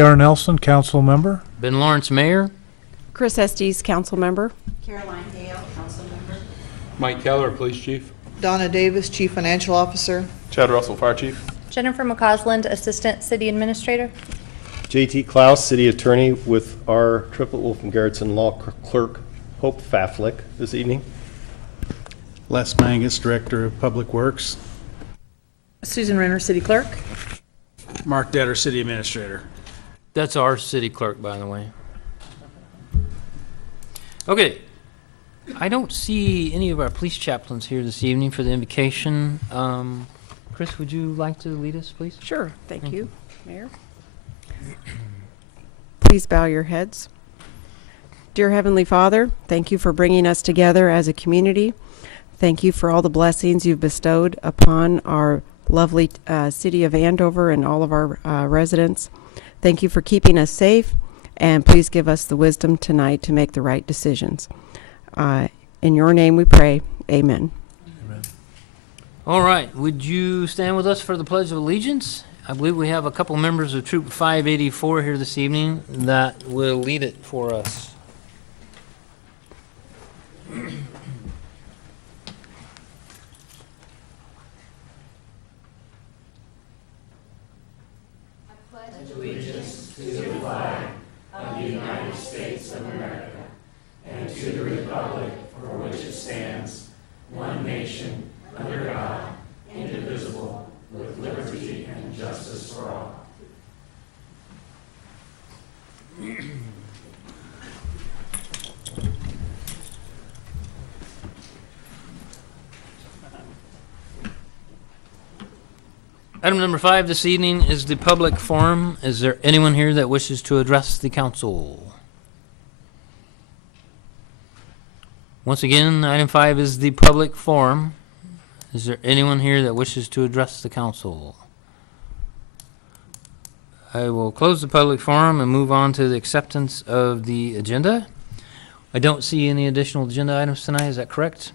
K.R. Nelson, council member. Ben Lawrence, Mayor. Chris Estes, council member. Caroline Hale, council member. Mike Keller, Police Chief. Donna Davis, Chief Financial Officer. Chad Russell, Fire Chief. Jennifer McCausland, Assistant City Administrator. JT Klaus, City Attorney, with our Triplet Wolf and Garrettson Law Clerk Hope Faflick this evening. Les Mangus, Director of Public Works. Susan Renner, City Clerk. Mark Detter, City Administrator. That's our city clerk, by the way. Okay. I don't see any of our police chaplains here this evening for the invocation. Chris, would you like to lead us, please? Sure, thank you, Mayor. Please bow your heads. Dear Heavenly Father, thank you for bringing us together as a community. Thank you for all the blessings you've bestowed upon our lovely city of Andover and all of our residents. Thank you for keeping us safe, and please give us the wisdom tonight to make the right decisions. In your name we pray, amen. All right. Would you stand with us for the Pledge of Allegiance? I believe we have a couple members of Troop 584 here this evening that will lead it for us. Item number 5 this evening is the public forum. Is there anyone here that wishes to address the council? Once again, item 5 is the public forum. Is there anyone here that wishes to address the council? I will close the public forum and move on to the acceptance of the agenda. I don't see any additional agenda items tonight. Is that correct?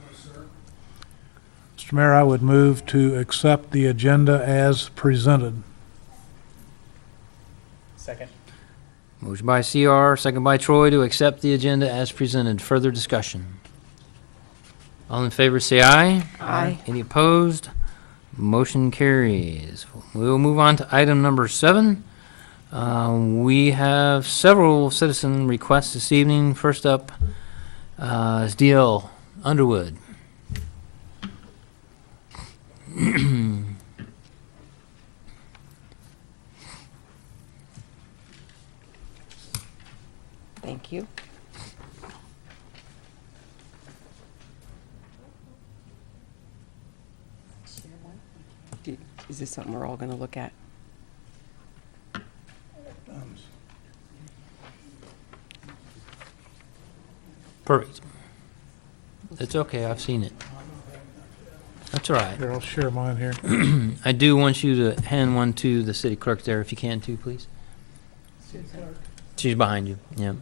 Mr. Mayor, I would move to accept the agenda as presented. Second. Motion by CR, second by Troy to accept the agenda as presented. Further discussion? All in favor say aye. Aye. Any opposed? Motion carries. We'll move on to item number 7. We have several citizen requests this evening. First up is DL Underwood. Thank you. Is this something we're all going to look at? Perfect. It's okay, I've seen it. That's all right. Here, I'll share mine here. I do want you to hand one to the city clerk there, if you can too, please. She's behind you, yeah.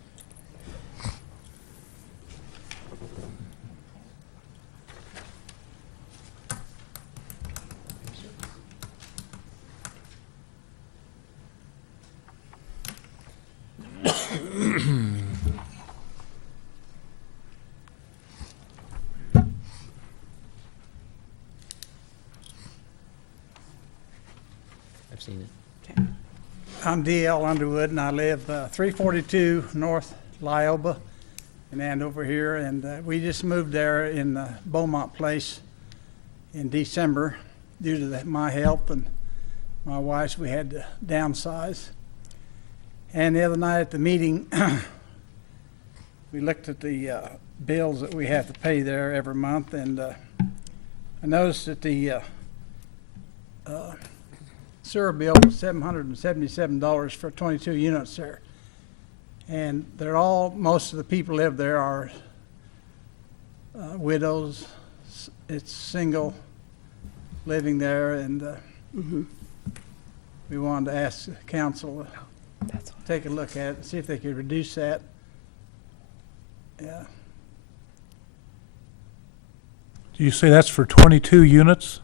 I've seen it. I'm D.L. Underwood, and I live 342 North Lyoba in Andover here, and we just moved there in Beaumont Place in December due to my health and my wife's. We had to downsize. And the other night at the meeting, we looked at the bills that we have to pay there every month, and I noticed that the sewer bill was $777 for 22 units there. And they're all, most of the people live there are widows. It's single living there, and we wanted to ask the council to take a look at it and see if they could reduce that. Yeah. Do you say that's for 22 units?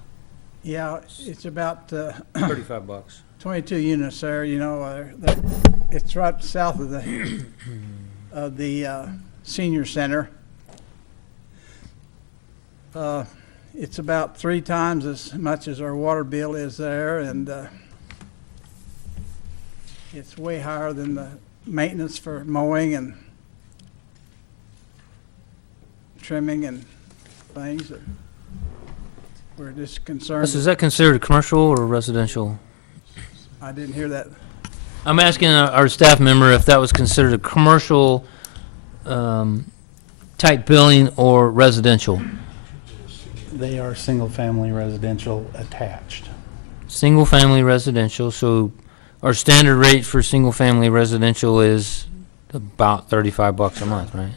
Yeah, it's about $35. 22 units there, you know, it's right south of the senior center. It's about 3 times as much as our water bill is there, and it's way higher than the maintenance for mowing and trimming and things that we're just concerned. Is that considered commercial or residential? I didn't hear that. I'm asking our staff member if that was considered a commercial type billing or residential. They are single-family residential attached. Single-family residential, so our standard rate for single-family residential is about $35 a month, right?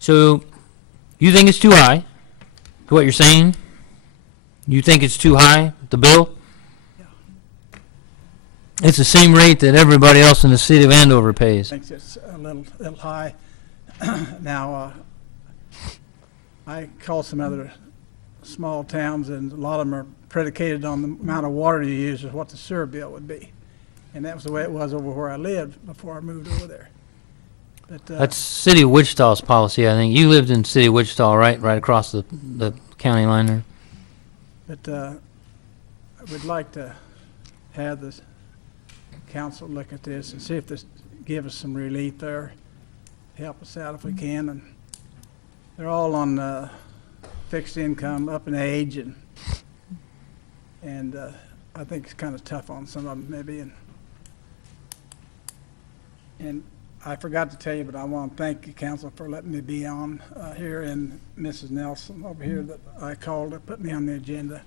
So, you think it's too high? What you're saying? You think it's too high, the bill? It's the same rate that everybody else in the city of Andover pays. Thinks it's a little high. Now, I called some other small towns, and a lot of them are predicated on the amount of water you use is what the sewer bill would be. And that was the way it was over where I lived before I moved over there. But, That's City of Wichita's policy, I think. You lived in City of Wichita, right? Right across the county line there. but I would like to have the council look at this and see if this give us some relief there, help us out if we can. And they're all on fixed income, up in age, and I think it's kind of tough on some of them maybe. And I forgot to tell you, but I want to thank you, council, for letting me be on here, and Mrs. Nelson over here that I called to put me on the agenda.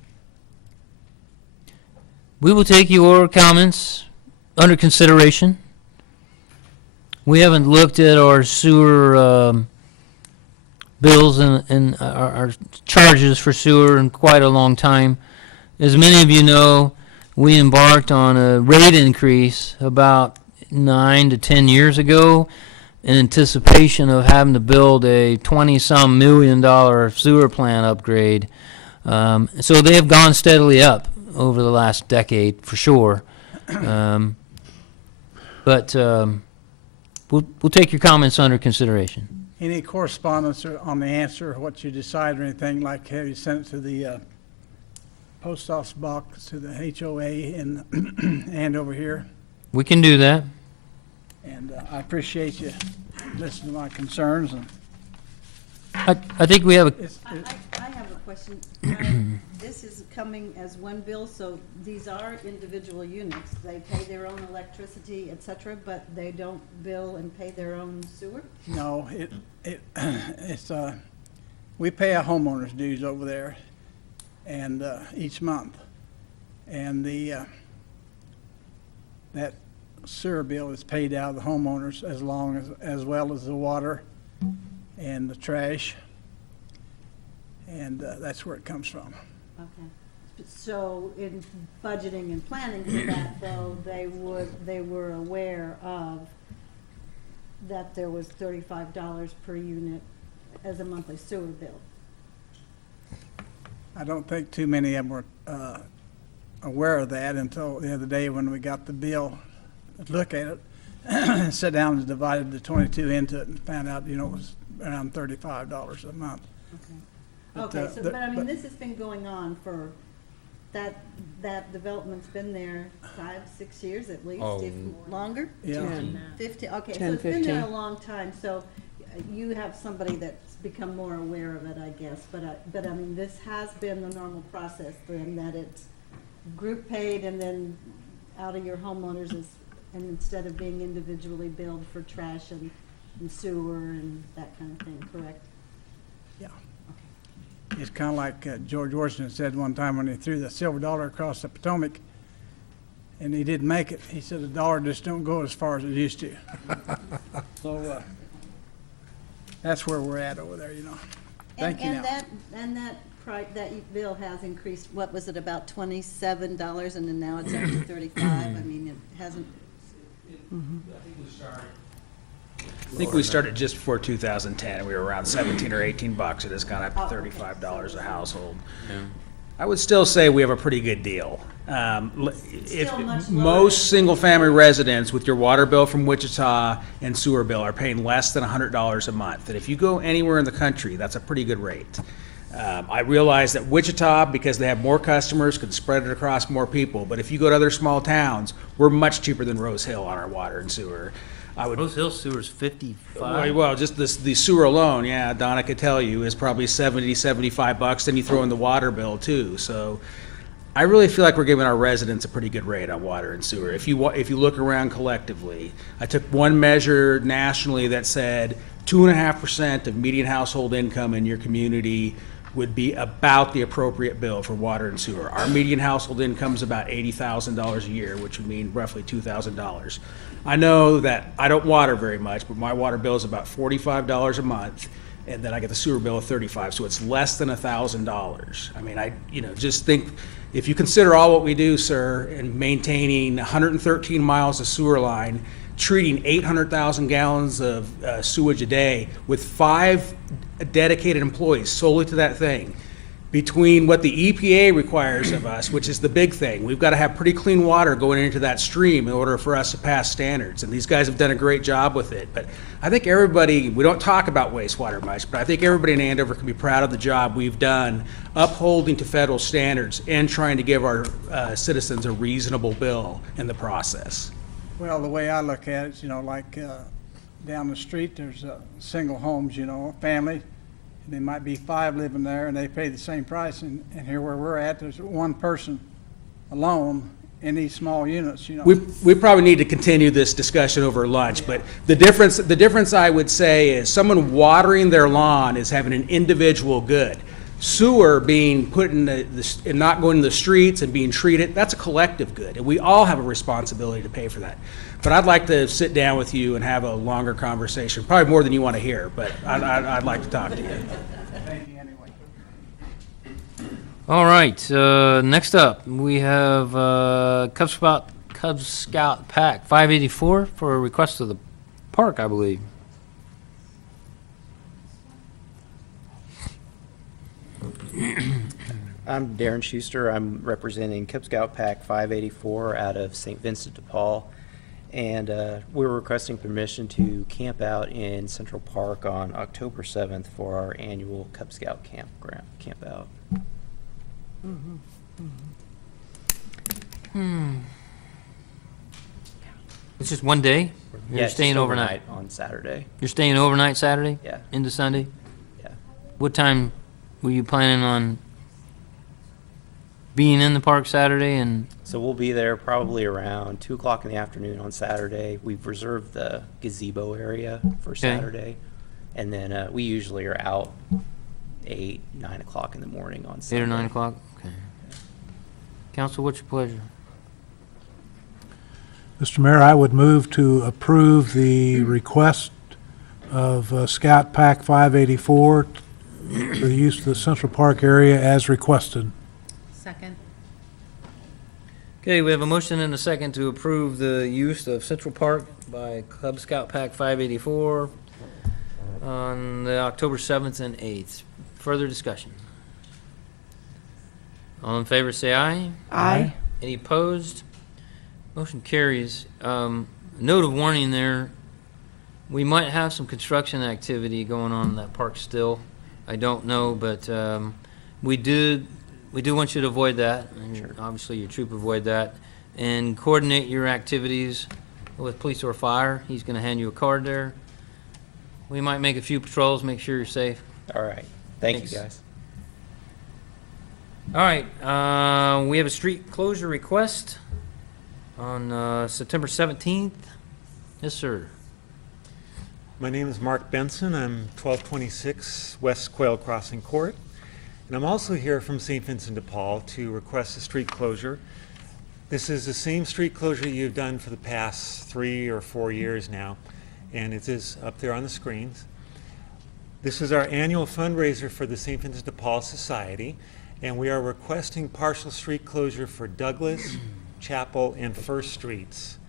We will take your comments under consideration. We haven't looked at our sewer bills and our charges for sewer in quite a long time. As many of you know, we embarked on a rate increase about 9 to 10 years ago in anticipation of having to build a $20-some million sewer plant upgrade. So they have gone steadily up over the last decade, for sure. But we'll take your comments under consideration. Any correspondence on the answer, what you decide or anything, like have you sent it to the post office box, to the HOA and over here? We can do that. And I appreciate you listening to my concerns. And I think we have a, I have a question. This is coming as one bill, so these are individual units. They pay their own electricity, et cetera, but they don't bill and pay their own sewer? no, it's we pay a homeowner's dues over there, and each month, and that sewer bill is paid out of the homeowners as well as the water and the trash, and that's where it comes from. Okay. So in budgeting and planning for that, though, they were aware of that there was $35 per unit as a monthly sewer bill? I don't think too many of them were aware of that until the other day when we got the bill to look at it, sat down and divided the 22 into it and found out, it was around $35 a month. Okay, so, but I mean, this has been going on for, that development's been there 5-6 years at least, if longer? Yeah. 50, okay, so 10, it's been there 15. a long time, so you have somebody that's become more aware of it, I guess, but I mean, this has been the normal process then, that it's group paid and then out of your homeowners is, and instead of being individually billed for trash and sewer and that kind of thing, correct? Yeah. It's kind of like George Washington said one time when he threw the silver dollar across the Potomac and he didn't make it. He said the dollar just don't go as far as it used to. So that's where we're at over there, Thank you now. And that bill has increased, what was it, about $27, and then now it's up to 35? I mean, it hasn't, I think we started just before 2010, and we were around 17 or 18 bucks. It has gone up to $35 a household. I would still say we have a pretty good deal. If Still much lower most single-family residents with your water bill from Wichita and sewer bill are paying less than $100 a month, and if you go anywhere in the country, that's a pretty good rate. I realize that Wichita, because they have more customers, could spread it across more people, but if you go to other small towns, we're much cheaper than Rose Hill on our water and sewer. I would Rose Hill Sewer's 55. Well, just the sewer alone, yeah, Donna could tell you, is probably $75. Then you throw in the water bill too. So I really feel like we're giving our residents a pretty good rate on water and sewer. If you look around collectively, I took one measure nationally that said 2.5% of median household income in your community would be about the appropriate bill for water and sewer. Our median household income is about $80,000 a year, which would mean roughly $2,000. I know that I don't water very much, but my water bill is about $45 a month, and then I get the sewer bill of $35, so it's less than $1,000. I mean, just think, if you consider all what we do, sir, in maintaining 113 miles of sewer line, treating 800,000 gallons of sewage a day with 5 dedicated employees solely to that thing, between what the EPA requires of us, which is the big thing, we've got to have pretty clean water going into that stream in order for us to pass standards. And these guys have done a great job with it. But I think everybody, we don't talk about wastewater much, but I think everybody in Andover can be proud of the job we've done upholding to federal standards and trying to give our citizens a reasonable bill in the process. Well, the way I look at it, like down the street, there's single homes, a family. There might be 5 living there, and they pay the same price. And here where we're at, there's one person alone in these small units. We probably need to continue this discussion over lunch, but the difference I would say is someone watering their lawn is having an individual good. Sewer being put in and not going to the streets and being treated, that's a collective good, and we all have a responsibility to pay for that. But I'd like to sit down with you and have a longer conversation, probably more than you want to hear, but I'd like to talk to you. Thank you anyway. All right, next up, we have Cub Scout Pack 584 for a request of the park, I believe. I'm Darren Schuster. I'm representing Cub Scout Pack 584 out of St. Vincent de Paul. And we're requesting permission to camp out in Central Park on October 7th for our annual Cub Scout camp out. It's just one day? Yeah, You're it's staying just overnight? on Saturday. You're staying overnight Saturday? Yeah. Into Sunday? Yeah. What time were you planning on being in the park Saturday? And So we'll be there probably around 2 o'clock in the afternoon on Saturday. We've reserved the gazebo area for Saturday. And then we usually are out 8, 9 o'clock in the morning on Sunday. 8 or 9 o'clock? Okay. Council, what's your pleasure? Mr. Mayor, I would move to approve the request of Scout Pack 584 for the use of the Central Park area as requested. Second. Okay, we have a motion and a second to approve the use of Central Park by Cub Scout Pack 584 on the October 7th and 8th. Further discussion? All in favor, say aye. Aye. Any opposed? Motion carries. Note of warning there, we might have some construction activity going on in that park still. I don't know, but we do want you to avoid that. And obviously, your troop avoid that. And coordinate your activities with police or fire. He's going to hand you a card there. We might make a few patrols, make sure you're safe. All right. Thank Thanks. you, guys. All right, we have a street closure request on September 17th. Yes, sir. My name is Mark Benson. I'm 1226 West Quail Crossing Court. And I'm also here from St. Vincent de Paul to request a street closure. This is the same street closure you've done for the past 3 or 4 years now, and it is up there on the screens. This is our annual fundraiser for the St. Vincent de Paul Society, and we are requesting partial street closure for Douglas, Chapel, and First Streets.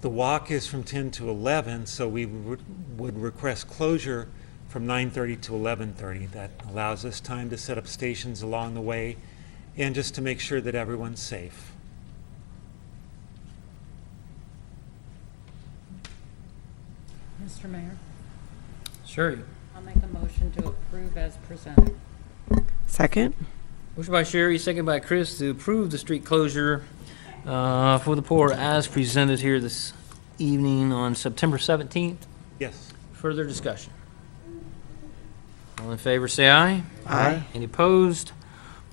The walk is from 10 to 11, so we would request closure from 9:30 to 11:30. That allows us time to set up stations along the way and just to make sure that everyone's safe. Mr. Mayor, Sure. I'll make a motion to approve as presented. Second? Motion by Sherry, second by Chris to approve the street closure for the poor as presented here this evening on September 17th. Yes. Further discussion? All in favor, say aye. Aye. Any opposed?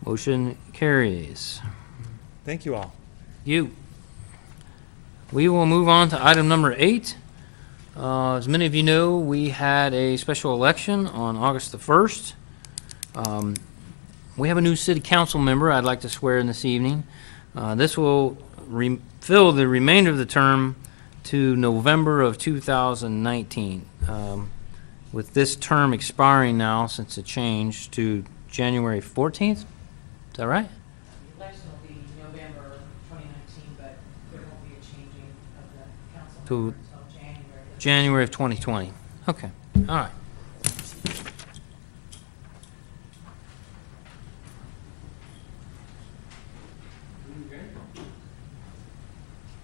Motion carries. Thank you all. You. We will move on to item number 8. As many of you know, we had a special election on August the 1st. We have a new city council member I'd like to swear in this evening. This will fill the remainder of the term to November of 2019. With this term expiring now, since it changed to January 14th, is that right? The election will be November 2019, but there won't be a changing of the council To member until January. January of 2020. Okay, all right.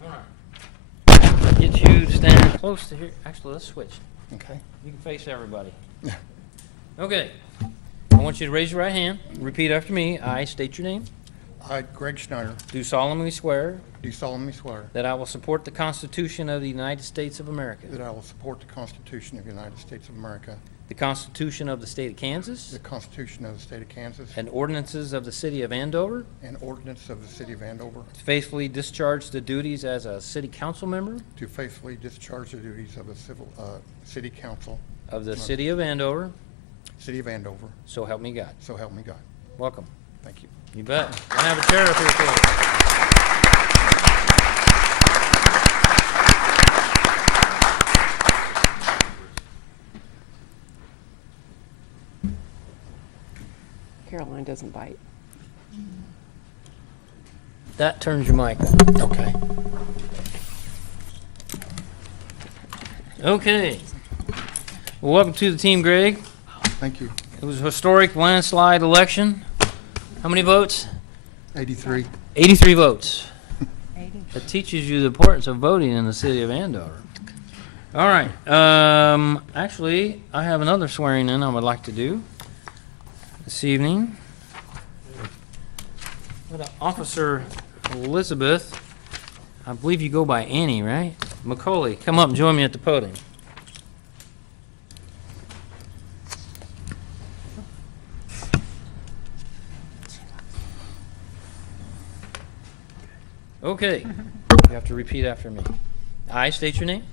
All right. Get you to stand close to here. Actually, let's switch. Okay. You can face everybody. Okay. I want you to raise your right hand. Repeat after me. I state your name. I, Greg Schneider, Do solemnly swear do solemnly swear that I will support the Constitution of the United States of America, that I will support the Constitution of the United States of America, the Constitution of the State of the Kansas, Constitution of the State of Kansas, and ordinances of the City of Andover, and ordinance of the City of Andover, faithfully discharge the duties as a city council member to faithfully discharge the duties of a city council, of the City of Andover, City of Andover, so help me God. so help me God. Welcome. Thank you. You bet. I have a chair up here for you. Caroline doesn't bite. That turns your mic on. Okay. Okay. Well, welcome to the team, Greg. Thank you. It was a historic landslide election. How many votes? 83. 83 votes. That teaches you the importance of voting in the city of Andover. All right. Actually, I have another swearing in I would like to do this evening. With Officer Elizabeth, I believe you go by Annie, right? McCauley, come up and join me at the podium. Okay, you have to repeat after me. I state your name.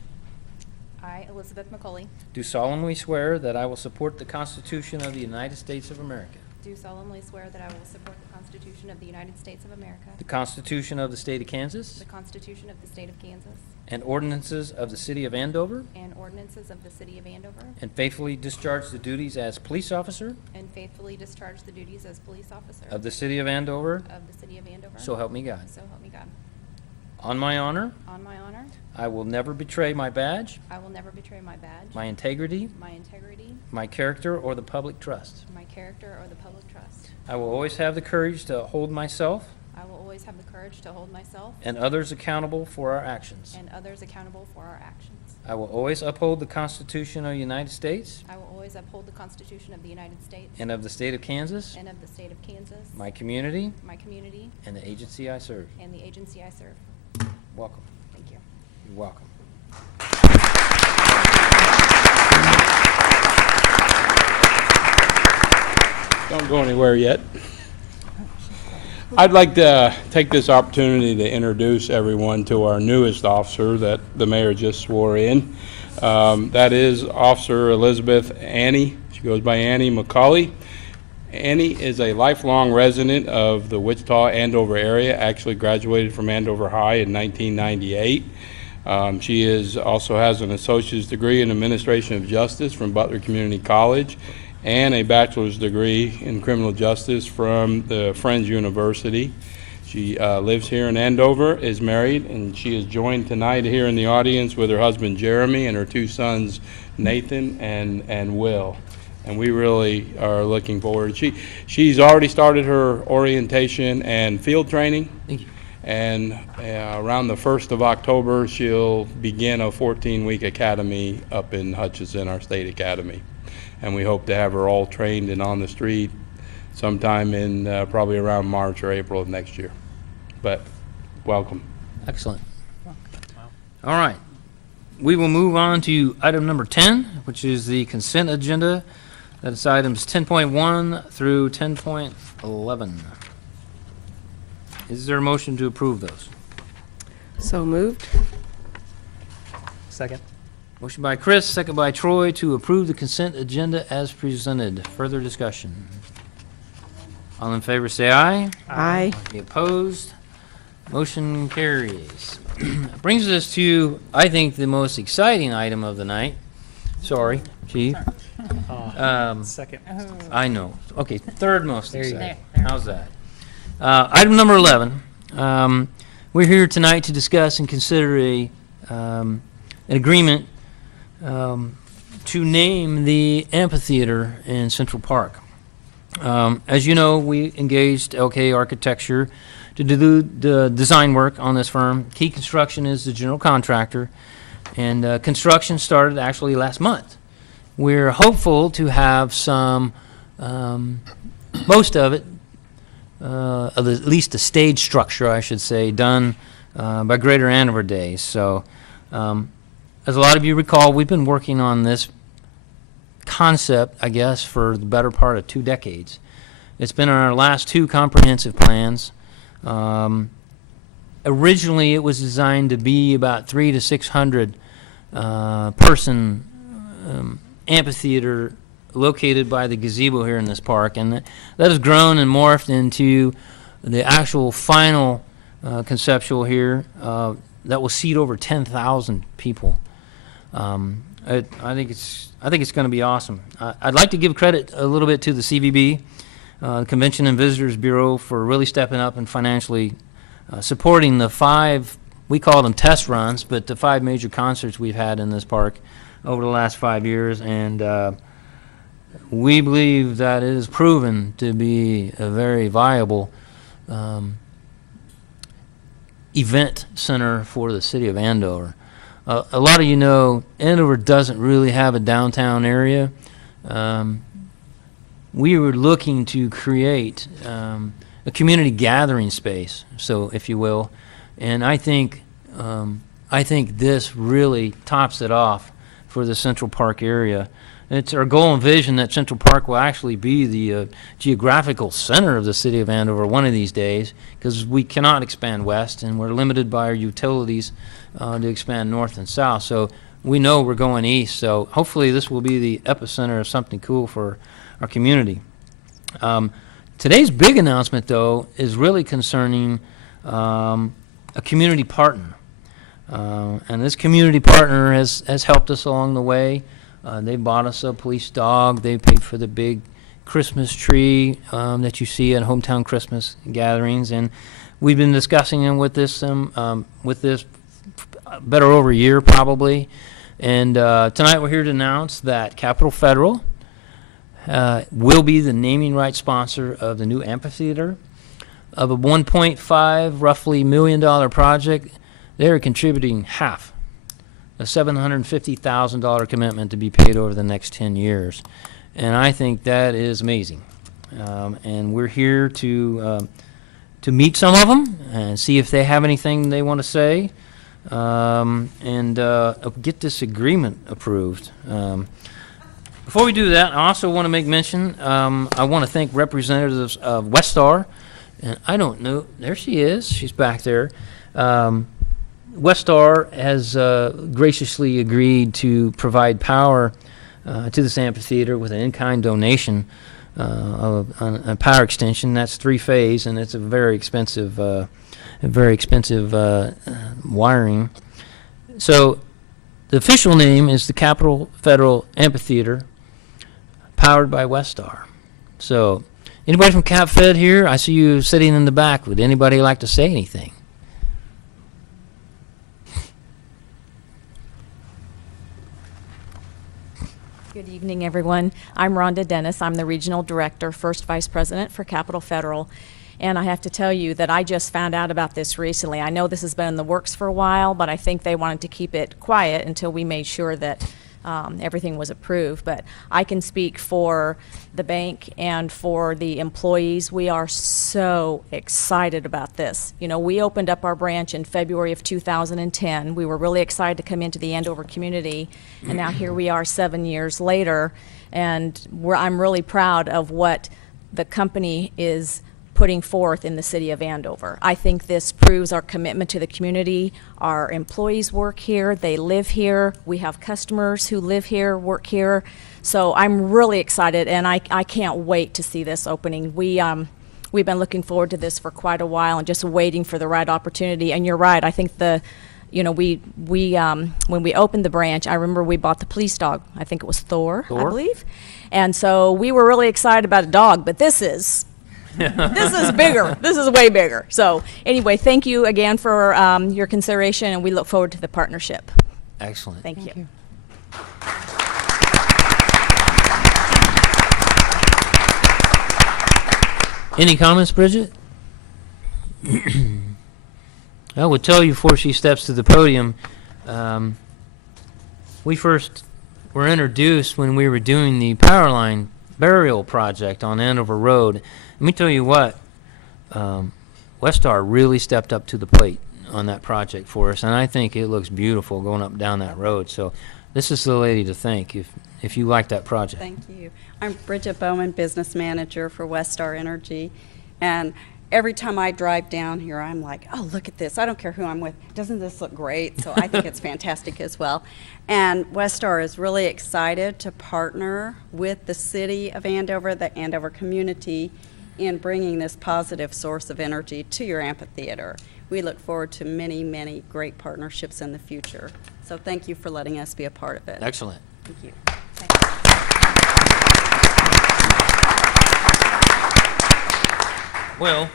I, Elizabeth McCauley, Do solemnly swear that I will support the Constitution of the United States of America, do solemnly swear that I will support the Constitution of the United States of America, the Constitution of the State of Kansas, the Constitution of the State of Kansas, and ordinances of the City of Andover, and ordinances of the City of Andover, and faithfully discharge the duties as police officer and faithfully discharge the duties as police officer of the City of Andover, of the City of Andover. so help me God. So help me God. On my honor, On my honor, I will never betray my badge, I will never betray my badge, my integrity, my integrity, my character, or the public trust. my character, or the public trust. I will always have the courage to hold myself I will always have the courage to hold myself and others accountable for our actions. and others accountable for our actions. I will always uphold the Constitution of the United States I will always uphold the Constitution of the United States and of the State of Kansas, and of the State of Kansas, my community, my community, and the agency I serve. and the agency I serve. Welcome. Thank you. You're welcome. Don't go anywhere yet. I'd like to take this opportunity to introduce everyone to our newest officer that the mayor just swore in. That is Officer Elizabeth Annie. She goes by Annie McCauley. Annie is a lifelong resident of the Wichita-Andover area, actually graduated from Andover High in 1998. She also has an associate's degree in administration of justice from Butler Community College and a bachelor's degree in criminal justice from the Friends University. She lives here in Andover, is married, and she is joined tonight here in the audience with her husband Jeremy and her two sons Nathan and Will. And we really are looking forward. She's already started her orientation and field training. Thank you. And around the 1st of October, she'll begin a 14-week academy up in Hutchinson, our state academy. And we hope to have her all trained and on the street sometime in probably around March or April of next year. But welcome. Excellent. All right. We will move on to item number 10, which is the consent agenda. That's items 10.1 through 10.11. Is there a motion to approve those? So moved. Second. Motion by Chris, second by Troy to approve the consent agenda as presented. Further discussion? All in favor say aye. Aye. Any opposed? Motion carries. Brings us to, I think, the most exciting item of the night. Sorry, Chief. Second. I know. Okay, third most There you go. exciting. How's that? Item number 11. We're here tonight to discuss and consider an agreement to name the amphitheater in Central Park. As you know, we engaged LK Architecture to do the design work on this firm. Key Construction is the general contractor, and construction started actually last month. We're hopeful to have some, most of it, at least the stage structure, I should say, done by Greater Andover Days. So, as a lot of you recall, we've been working on this concept, I guess, for the better part of 2 decades. It's been on our last 2 comprehensive plans. Originally, it was designed to be about 300 to 600 person amphitheater located by the gazebo here in this park, and that has grown and morphed into the actual final conceptual here that will seat over 10,000 people. I think it's going to be awesome. I'd like to give credit a little bit to the CVB, the Convention and Visitors Bureau, for really stepping up and financially supporting the 5, we call them test runs, but the 5 major concerts we've had in this park over the last 5 years, and we believe that it is proven to be a very viable event center for the city of Andover. A lot of you know Andover doesn't really have a downtown area. We were looking to create a community gathering space, so if you will, and I think this really tops it off for the Central Park area. It's our goal and vision that Central Park will actually be the geographical center of the city of Andover one of these days, because we cannot expand west, and we're limited by our utilities to expand north and south. So we know we're going east, so hopefully this will be the epicenter of something cool for our community. Today's big announcement, though, is really concerning a community partner. And this community partner has helped us along the way. They bought us a police dog. They paid for the big Christmas tree that you see at hometown Christmas gatherings, and we've been discussing it with this better over a year probably. And tonight we're here to announce that Capital Federal will be the naming rights sponsor of the new amphitheater. Of a $1.5 roughly $1 million project, they're contributing half, a $750,000 commitment to be paid over the next 10 years. And I think that is amazing. And we're here to meet some of them and see if they have anything they want to say, and get this agreement approved. Before we do that, I also want to make mention, I want to thank representatives of Westar, and I don't know, there she is, she's back there. Westar has graciously agreed to provide power to this amphitheater with an in-kind donation of a power extension. That's 3-phase, and it's a very expensive wiring. So the official name is the Capital Federal Amphitheater, powered by Westar. So anybody from Cap Fed here? I see you sitting in the back. Would anybody like to say anything? Good evening, everyone. I'm Rhonda Dennis. I'm the Regional Director, First Vice President for Capital Federal. And I have to tell you that I just found out about this recently. I know this has been in the works for a while, but I think they wanted to keep it quiet until we made sure that everything was approved. But I can speak for the bank and for the employees. We are so excited about this. You know, we opened up our branch in February of 2010. We were really excited to come into the Andover community, and now here we are 7 years later, and I'm really proud of what the company is putting forth in the city of Andover. I think this proves our commitment to the community. Our employees work here, they live here, we have customers who live here, work here. So I'm really excited, and I can't wait to see this opening. We've been looking forward to this for quite a while and just waiting for the right opportunity. And you're right, I think when we opened the branch, I remember we bought the police dog. I think it was Thor, I believe. And so we were really excited about a dog, but this is bigger. This is way bigger. So anyway, thank you again for your consideration, and we look forward to the partnership. Excellent. Thank you. Any comments, Bridget? I would tell you before she steps to the podium, we first were introduced when we were doing the power line burial project on Andover Road. Let me tell you what, Westar really stepped up to the plate on that project for us, and I think it looks beautiful going up and down that road. So this is the lady to thank if you like that project. Thank you. I'm Bridget Bowman, Business Manager for Westar Energy, and every time I drive down here, I'm like, oh, look at this. I don't care who I'm with. Doesn't this look great? So I think it's fantastic as well. And Westar is really excited to partner with the city of Andover, the Andover community, in bringing this positive source of energy to your amphitheater. We look forward to many, many great partnerships in the future. So thank you for letting us be a part of it. Excellent. Thank you. Well,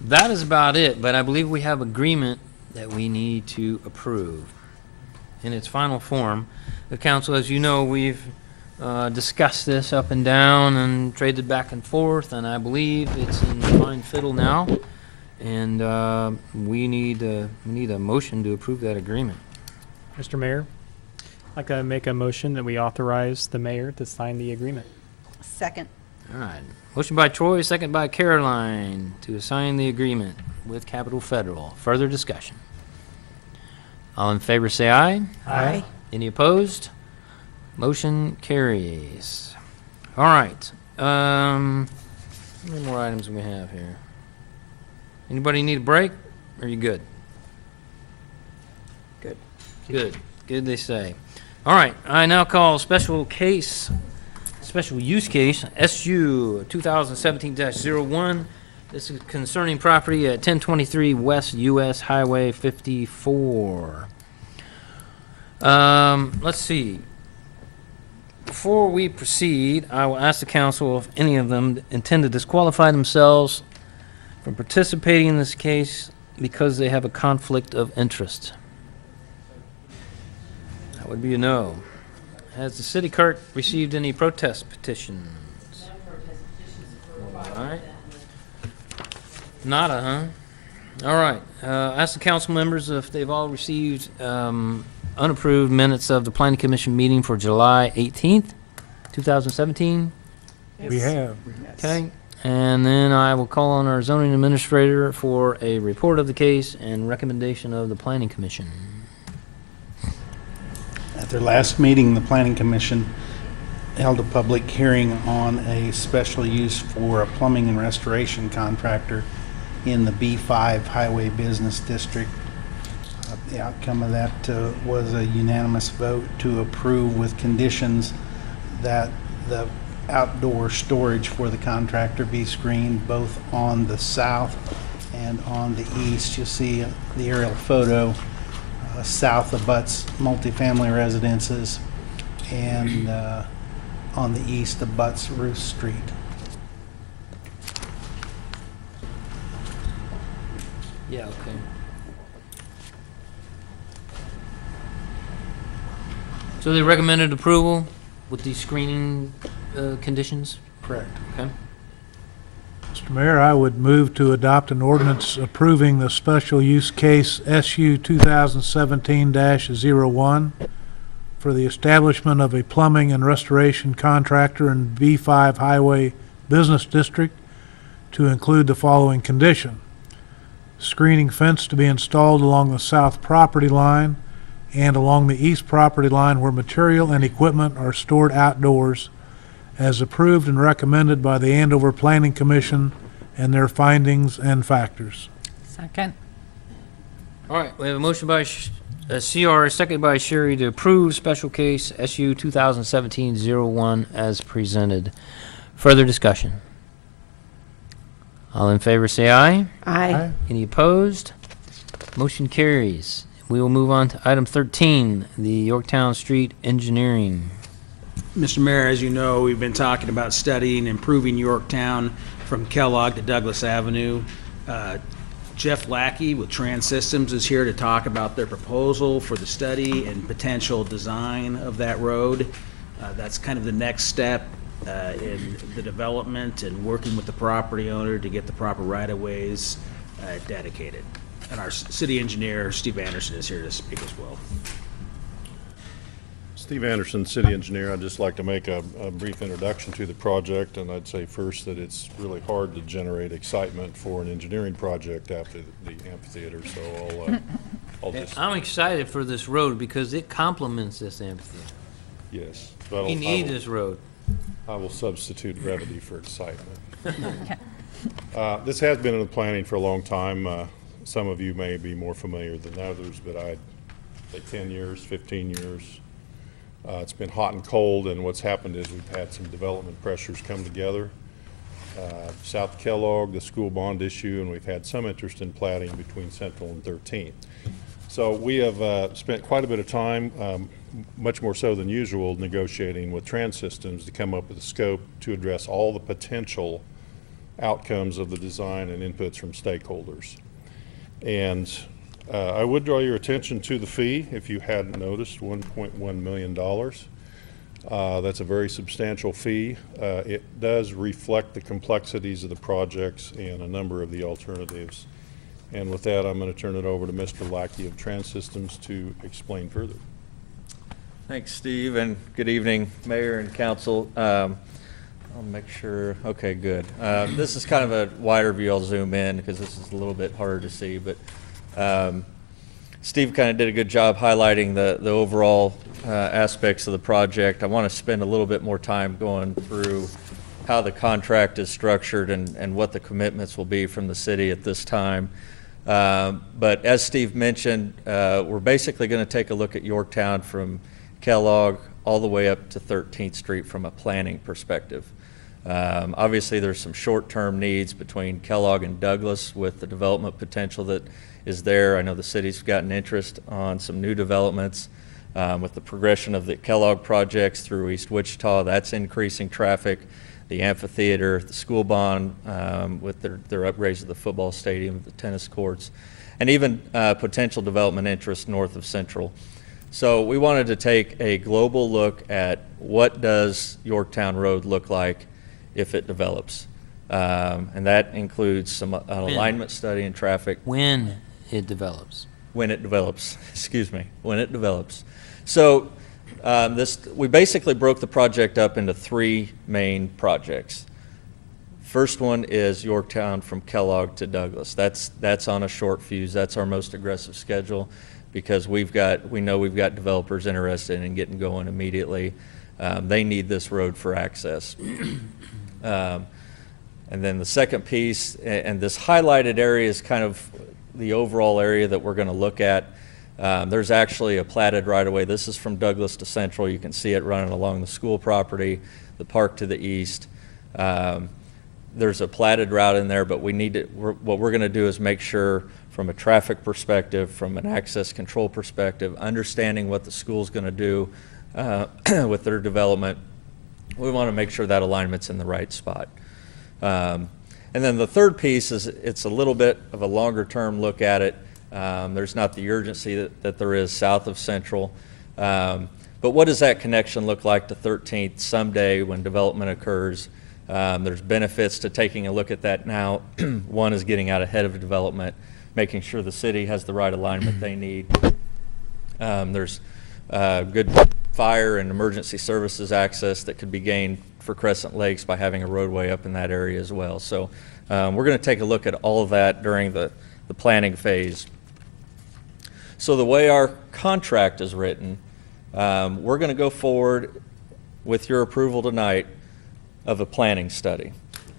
that is about it, but I believe we have agreement that we need to approve in its final form. The council, as you know, we've discussed this up and down and traded back and forth, and I believe it's in fine fiddle now, and we need a motion to approve that agreement. Mr. Mayor, I'd like to make a motion that we authorize the mayor to sign the agreement. Second. All right. Motion by Troy, second by Caroline to sign the agreement with Capital Federal. Further discussion. All in favor say aye. Aye. Any opposed? Motion carries. All right. How many more items do we have here? Anybody need a break? Or are you good? Good. Good. Good, they say. All right. I now call special use case SU 2017-01. This is concerning property at 1023 West US Highway 54. Let's see. Before we proceed, I will ask the council if any of them intend to disqualify themselves from participating in this case because they have a conflict of interest. That would be a no. Has the city clerk received any protest petitions? All right. Nada, huh? All right. Ask the council members if they've all received unapproved minutes of the Planning Commission meeting for July 18th, 2017. We have. Okay. And then I will call on our zoning administrator for a report of the case and recommendation of the Planning Commission. At their last meeting, the Planning Commission held a public hearing on a special use for a plumbing and restoration contractor in the B5 Highway Business District. The outcome of that was a unanimous vote to approve with conditions that the outdoor storage for the contractor be screened both on the south and on the east. You'll see the aerial photo. South abuts multifamily residences, and on the east abuts Ruth Street. Yeah, okay. So they recommended approval. with these screening conditions? Correct. Okay. Mr. Mayor, I would move to adopt an ordinance approving the special use case SU 2017-01 for the establishment of a plumbing and restoration contractor in B5 Highway Business District to include the following condition: screening fence to be installed along the south property line and along the east property line where material and equipment are stored outdoors, as approved and recommended by the Andover Planning Commission and their findings and factors. Second. All right, we have a motion by CR, seconded by Sherry, to approve special case SU 2017-01 as presented. Further discussion? All in favor say aye. Aye. Any opposed? Motion carries. We will move on to item 13, the Yorktown Street Engineering. Mr. Mayor, as you know, we've been talking about studying improving Yorktown from Kellogg to Douglas Avenue. Jeff Lackey with Trans Systems is here to talk about their proposal for the study and potential design of that road. That's kind of the next step in the development and working with the property owner to get the proper right-of-ways dedicated. And our city engineer, Steve Anderson, is here to speak as well. Steve Anderson, city engineer. I'd just like to make a brief introduction to the project, and I'd say first that it's really hard to generate excitement for an engineering project after the amphitheater, so I'll just... I'm excited for this road because it complements this amphitheater. Yes. We need this road. I will substitute brevity for excitement. This has been in the planning for a long time. Some of you may be more familiar than others, but I'd say 10 years, 15 years. It's been hot and cold, and what's happened is we've had some development pressures come together. South Kellogg, the school bond issue, and we've had some interest in platting between Central and 13th. So we have spent quite a bit of time, much more so than usual, negotiating with Trans Systems to come up with a scope to address all the potential outcomes of the design and inputs from stakeholders. And I would draw your attention to the fee, if you hadn't noticed, $1.1 million. That's a very substantial fee. It does reflect the complexities of the projects and a number of the alternatives. And with that, I'm going to turn it over to Mr. Lackey of Trans Systems to explain further. Thanks, Steve, and good evening, Mayor and Council. I'll make sure, okay, good. This is kind of a wider view. I'll zoom in because this is a little bit harder to see, but Steve kind of did a good job highlighting the overall aspects of the project. I want to spend a little bit more time going through how the contract is structured and what the commitments will be from the city at this time. But as Steve mentioned, we're basically going to take a look at Yorktown from Kellogg all the way up to 13th Street from a planning perspective. Obviously, there's some short-term needs between Kellogg and Douglas with the development potential that is there. I know the city's gotten interest on some new developments with the progression of the Kellogg projects through East Wichita. That's increasing traffic. The amphitheater, the school bond with their upgrades of the football stadium, the tennis courts, and even potential development interest north of Central. So we wanted to take a global look at what does Yorktown Road look like if it develops. And that includes an alignment study and traffic. When it develops. When it develops, excuse me, when it develops. So we basically broke the project up into three main projects. First one is Yorktown from Kellogg to Douglas. That's on a short fuse. That's our most aggressive schedule because we know we've got developers interested in getting going immediately. They need this road for access. And then the second piece, and this highlighted area is kind of the overall area that we're going to look at. There's actually a platted right-of-way. This is from Douglas to Central. You can see it running along the school property, the park to the east. There's a platted route in there, but what we're going to do is make sure from a traffic perspective, from an access control perspective, understanding what the school's going to do with their development, we want to make sure that alignment's in the right spot. And then the third piece is it's a little bit of a longer term look at it. There's not the urgency that there is south of Central, But what does that connection look like to 13th someday when development occurs? There's benefits to taking a look at that now. One is getting out ahead of development, making sure the city has the right alignment they need. There's good fire and emergency services access that could be gained for Crescent Lakes by having a roadway up in that area as well. So we're going to take a look at all of that during the planning phase. So the way our contract is written, we're going to go forward with your approval tonight of a planning study.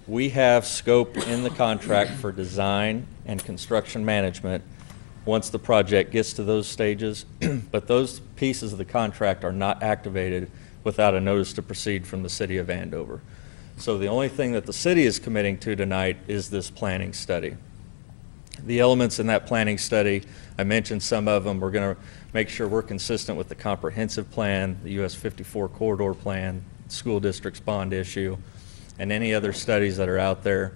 We have scope in the contract for design and construction management once the project gets to those stages, but those pieces of the contract are not activated without a notice to proceed from the city of Andover. So the only thing that the city is committing to tonight is this planning study. The elements in that planning study, I mentioned some of them. We're going to make sure we're consistent with the comprehensive plan, the US 54 corridor plan, school district's bond issue, and any other studies that are out there.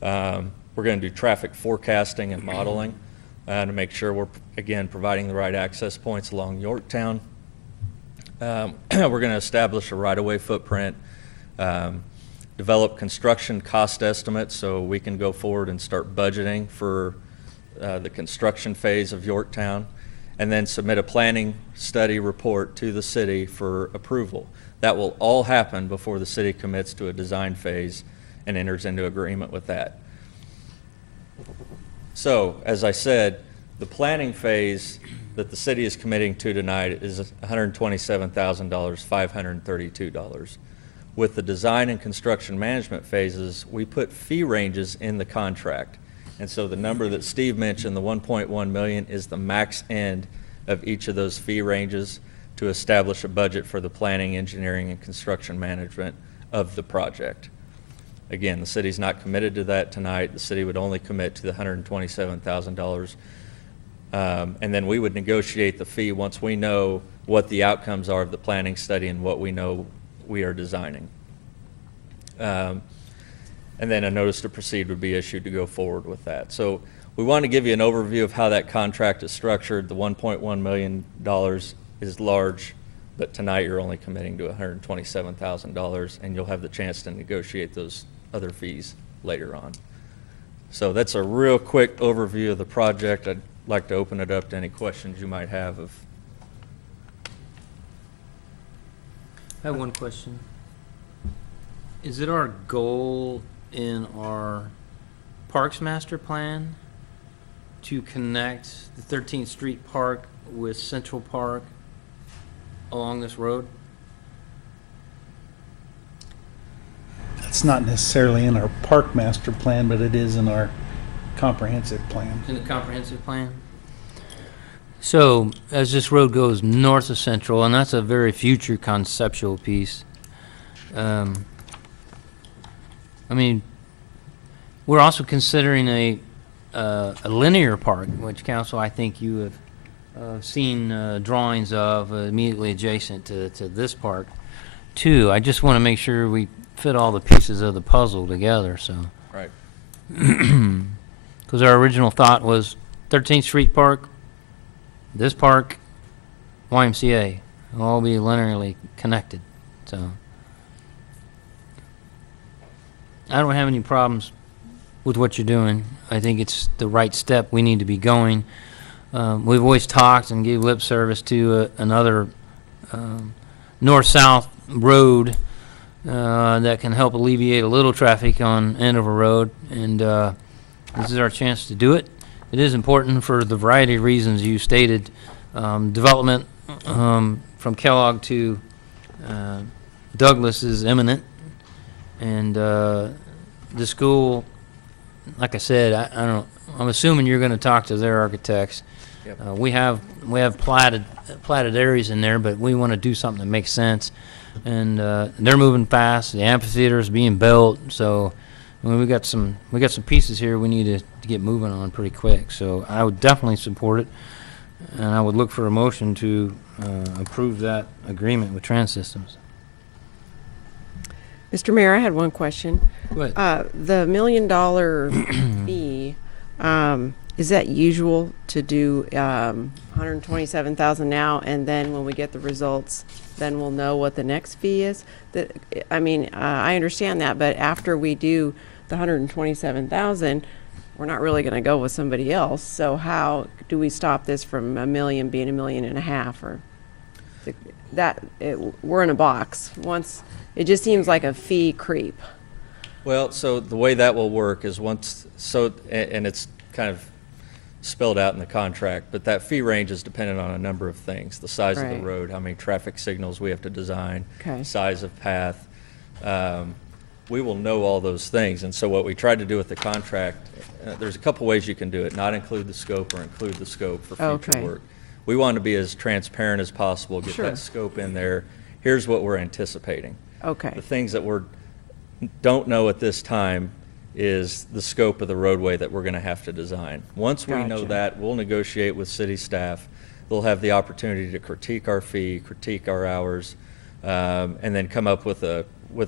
We're going to do traffic forecasting and modeling to make sure we're, again, providing the right access points along Yorktown. We're going to establish a right-of-way footprint, develop construction cost estimates so we can go forward and start budgeting for the construction phase of Yorktown, and then submit a planning study report to the city for approval. That will all happen before the city commits to a design phase and enters into agreement with that. So, as I said, the planning phase that the city is committing to tonight is $127,000, $532. With the design and construction management phases, we put fee ranges in the contract. And so the number that Steve mentioned, the 1.1 million, is the max end of each of those fee ranges to establish a budget for the planning, engineering, and construction management of the project. Again, the city's not committed to that tonight. The city would only commit to the $127,000. And then we would negotiate the fee once we know what the outcomes are of the planning study and what we know we are designing. And then a notice to proceed would be issued to go forward with that. So we want to give you an overview of how that contract is structured. The $1.1 million is large, but tonight you're only committing to $127,000, and you'll have the chance to negotiate those other fees later on. So that's a real quick overview of the project. I'd like to open it up to any questions you might have of. I have one question. Is it our goal in our Parks Master Plan to connect the 13th Street Park with Central Park along this road? It's not necessarily in our park master plan, but it is in our comprehensive plan. In the comprehensive plan? So, as this road goes north of Central, and that's a very future conceptual piece, I mean, we're also considering a linear park, which council, I think you have seen drawings of immediately adjacent to this park, too. I just want to make sure we fit all the pieces of the puzzle together, so. Right. Because our original thought was 13th Street Park, this park, YMCA, will all be linearly connected, so. I don't have any problems with what you're doing. I think it's the right step we need to be going. We've always talked and gave lip service to another north-south road that can help alleviate a little traffic on Andover Road, and this is our chance to do it. It is important for the variety of reasons you stated. Development from Kellogg to Douglas is imminent, and the school, like I said, I'm assuming you're going to talk to their architects. Yep. We have platted areas in there, but we want to do something that makes sense. And they're moving fast. The amphitheater is being built, so I mean, we got some pieces here we need to get moving on pretty quick. So I would definitely support it, and I would look for a motion to approve that agreement with Trans Systems. Mr. Mayor, I had one question. Go ahead. The $1 million fee, is that usual to do 127,000 now, and then when we get the results, then we'll know what the next fee is? I understand that, but after we do the 127,000, we're not really going to go with somebody else. So how do we stop this from $1 million being $1.5 million, or we're in a box? Once it just seems like a fee creep. Well, so the way that will work is and it's kind of spelled out in the contract, but that fee range is dependent on a number of things: the size of the Right. road, how many traffic signals we have to design, Okay. size of path. We will know all those things, and so what we tried to do with the contract, there's a couple ways you can do it: not include the scope or include the scope for future Okay. work. We want to be as transparent as possible, get Sure. that scope in there. Here's what we're anticipating. Okay. The things that don't know at this time is the scope of the roadway that we're going to have to design. Once we know Gotcha. that, we'll negotiate with city staff. They'll have the opportunity to critique our fee, critique our hours, and then come up with a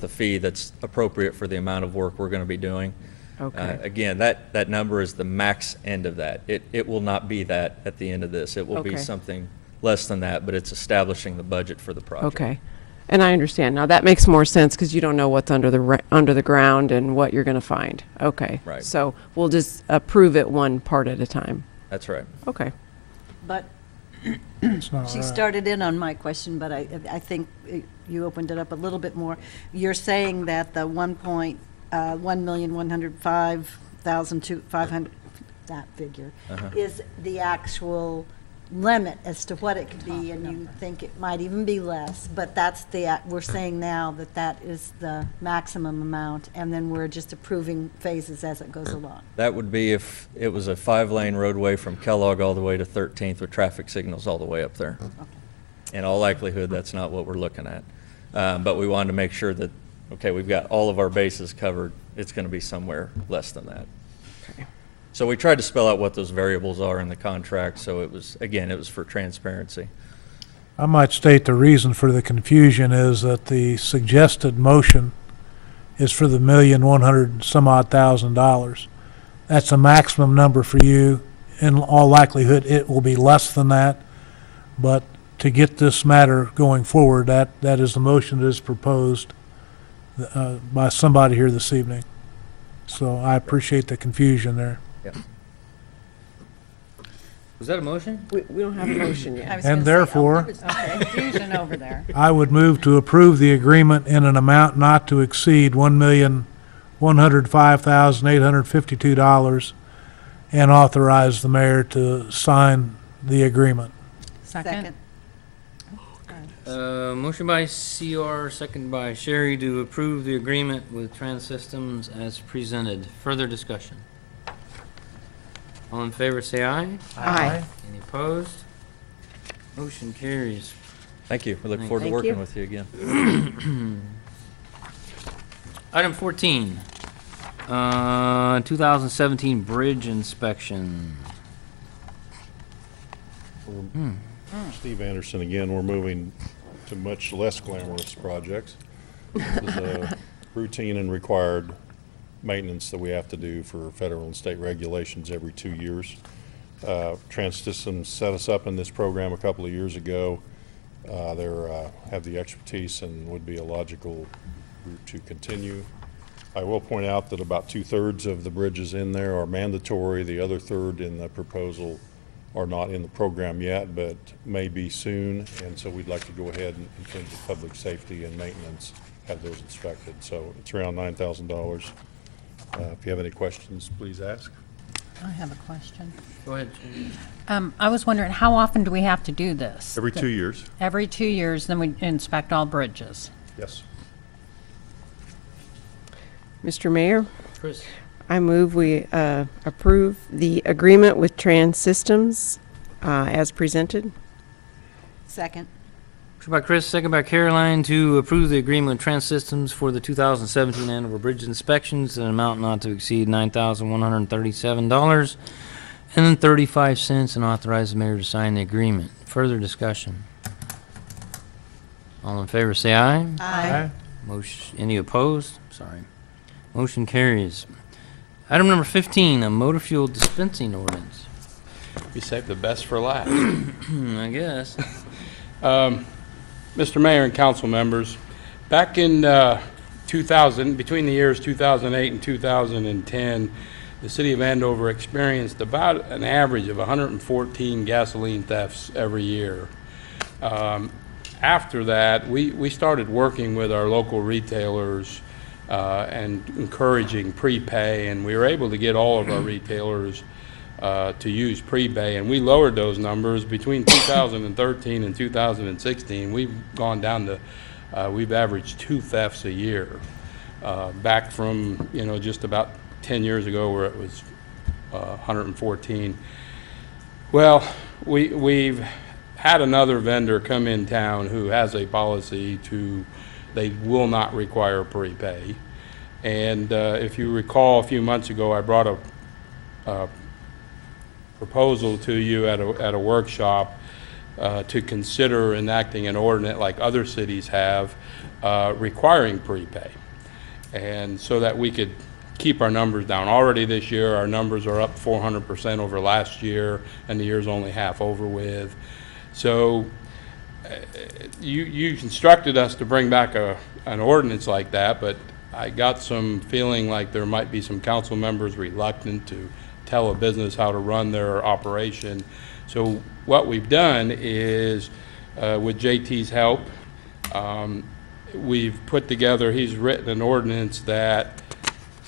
fee that's appropriate for the amount of work we're going to be doing. Okay. Again, that number is the max end of that. It will not be that at the end of this. It will be Okay. something less than that, but it's establishing the budget for the project. Okay. And I understand. Now, that makes more sense because you don't know what's under the ground and what you're going to find. Okay. Right. So we'll just approve it one part at a time. That's right. Okay. But It's not she right. started in on my question, but I think you opened it up a little bit more. You're saying that the 1,105,500, that figure, is the actual limit as to what it could be, and you think it might even be less, but that's we're saying now that is the maximum amount, and then we're just approving phases as it goes along. That would be if it was a 5-lane roadway from Kellogg all the way to 13th with traffic signals all the way up there. In all likelihood, that's not what we're looking at. But we wanted to make sure that, okay, we've got all of our bases covered. It's going to be somewhere less than that. Okay. So we tried to spell out what those variables are in the contract, so it was for transparency. I might state the reason for the confusion is that the suggested motion is for the $1,100,000. That's a maximum number for you. In all likelihood, it will be less than that. But to get this matter going forward, that is the motion that is proposed by somebody here this evening. So I appreciate the confusion there. Yep. Was that a motion? We don't have a motion yet. And therefore, Confusion over there. I would move to approve the agreement in an amount not to exceed $1,105,852 and authorize the mayor to sign the agreement. Second. Motion by CR, second by Sherry to approve the agreement with Trans Systems as presented. Further discussion? All in favor, say aye. Aye. Any opposed? Motion carries. Thank you. We look forward to Thank working you. with you again. Item 14, 2017 bridge inspection. Steve Anderson again. We're moving to much less glamorous projects. This is a routine and required maintenance that we have to do for federal and state regulations every 2 years. Trans Systems set us up in this program a couple of years ago. They have the expertise and would be a logical route to continue. I will point out that about 2/3 of the bridges in there are mandatory. The other third in the proposal are not in the program yet, but may be soon. And so we'd like to go ahead and, in terms of public safety and maintenance, have those inspected. So it's around $9,000. If you have any questions, please ask. I have a question. Go ahead. I was wondering, how often do we have to do this? Every 2 years. Every 2 years, then we inspect all bridges. Yes. Mr. Mayor, Chris? I move we approve the agreement with Trans Systems as presented. Second. Motion by Chris, second by Caroline to approve the agreement with Trans Systems for the 2017 annual bridge inspections in an amount not to exceed $9,137.35 and authorize the mayor to sign the agreement. Further discussion? All in favor, say aye. Aye. Motion, any opposed? Sorry. Motion carries. Item number 15, a motor fuel dispensing ordinance. We saved the best for last. I guess. Mr. Mayor and council members, back in 2000, between the years 2008 and 2010, the city of Andover experienced about an average of 114 gasoline thefts every year. After that, we started working with our local retailers and encouraging prepay, and we were able to get all of our retailers to use prepay, and we lowered those numbers. Between 2013 and 2016, we've gone down to, we've averaged 2 thefts a year, back from, just about 10 years ago where it was 114. Well, we've had another vendor come in town who has a policy they will not require prepay. And if you recall, a few months ago, I brought a proposal to you at a workshop to consider enacting an ordinance like other cities have, requiring prepay. And so that we could keep our numbers down. Already this year, our numbers are up 400% over last year, and the year's only half over with. So you instructed us to bring back an ordinance like that, but I got some feeling like there might be some council members reluctant to tell a business how to run their operation. So what we've done is, with JT's help, we've put together, he's written an ordinance that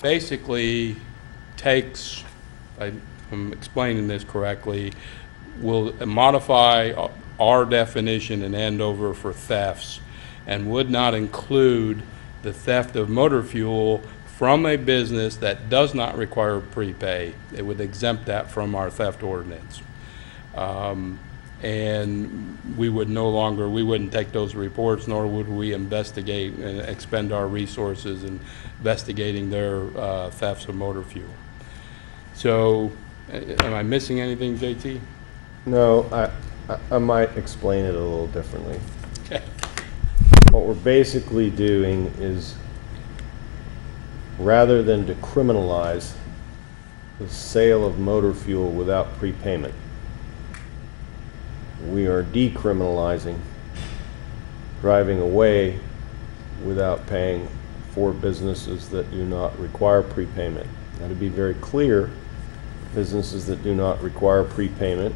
basically takes, I'm explaining this correctly, will modify our definition in Andover for thefts and would not include the theft of motor fuel from a business that does not require prepay. It would exempt that from our theft ordinance. And we would we wouldn't take those reports, nor would we investigate and expend our resources in investigating their thefts of motor fuel. So, am I missing anything, JT? No, I might explain it a little differently. Okay. What we're basically doing is, rather than decriminalize the sale of motor fuel without prepayment, we are decriminalizing driving away without paying for businesses that do not require prepayment. Now, to be very clear, businesses that do not require prepayment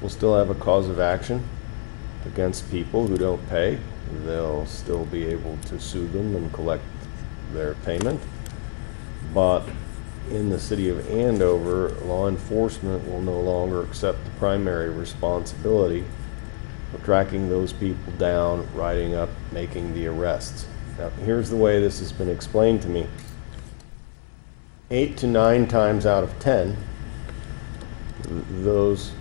will still have a cause of action against people who don't pay. They'll still be able to sue them and collect their payment. But in the city of Andover, law enforcement will no longer accept the primary responsibility of tracking those people down, writing up, making the arrests. Now, here's the way this has been explained to me. 8 to 9 times out of 10, those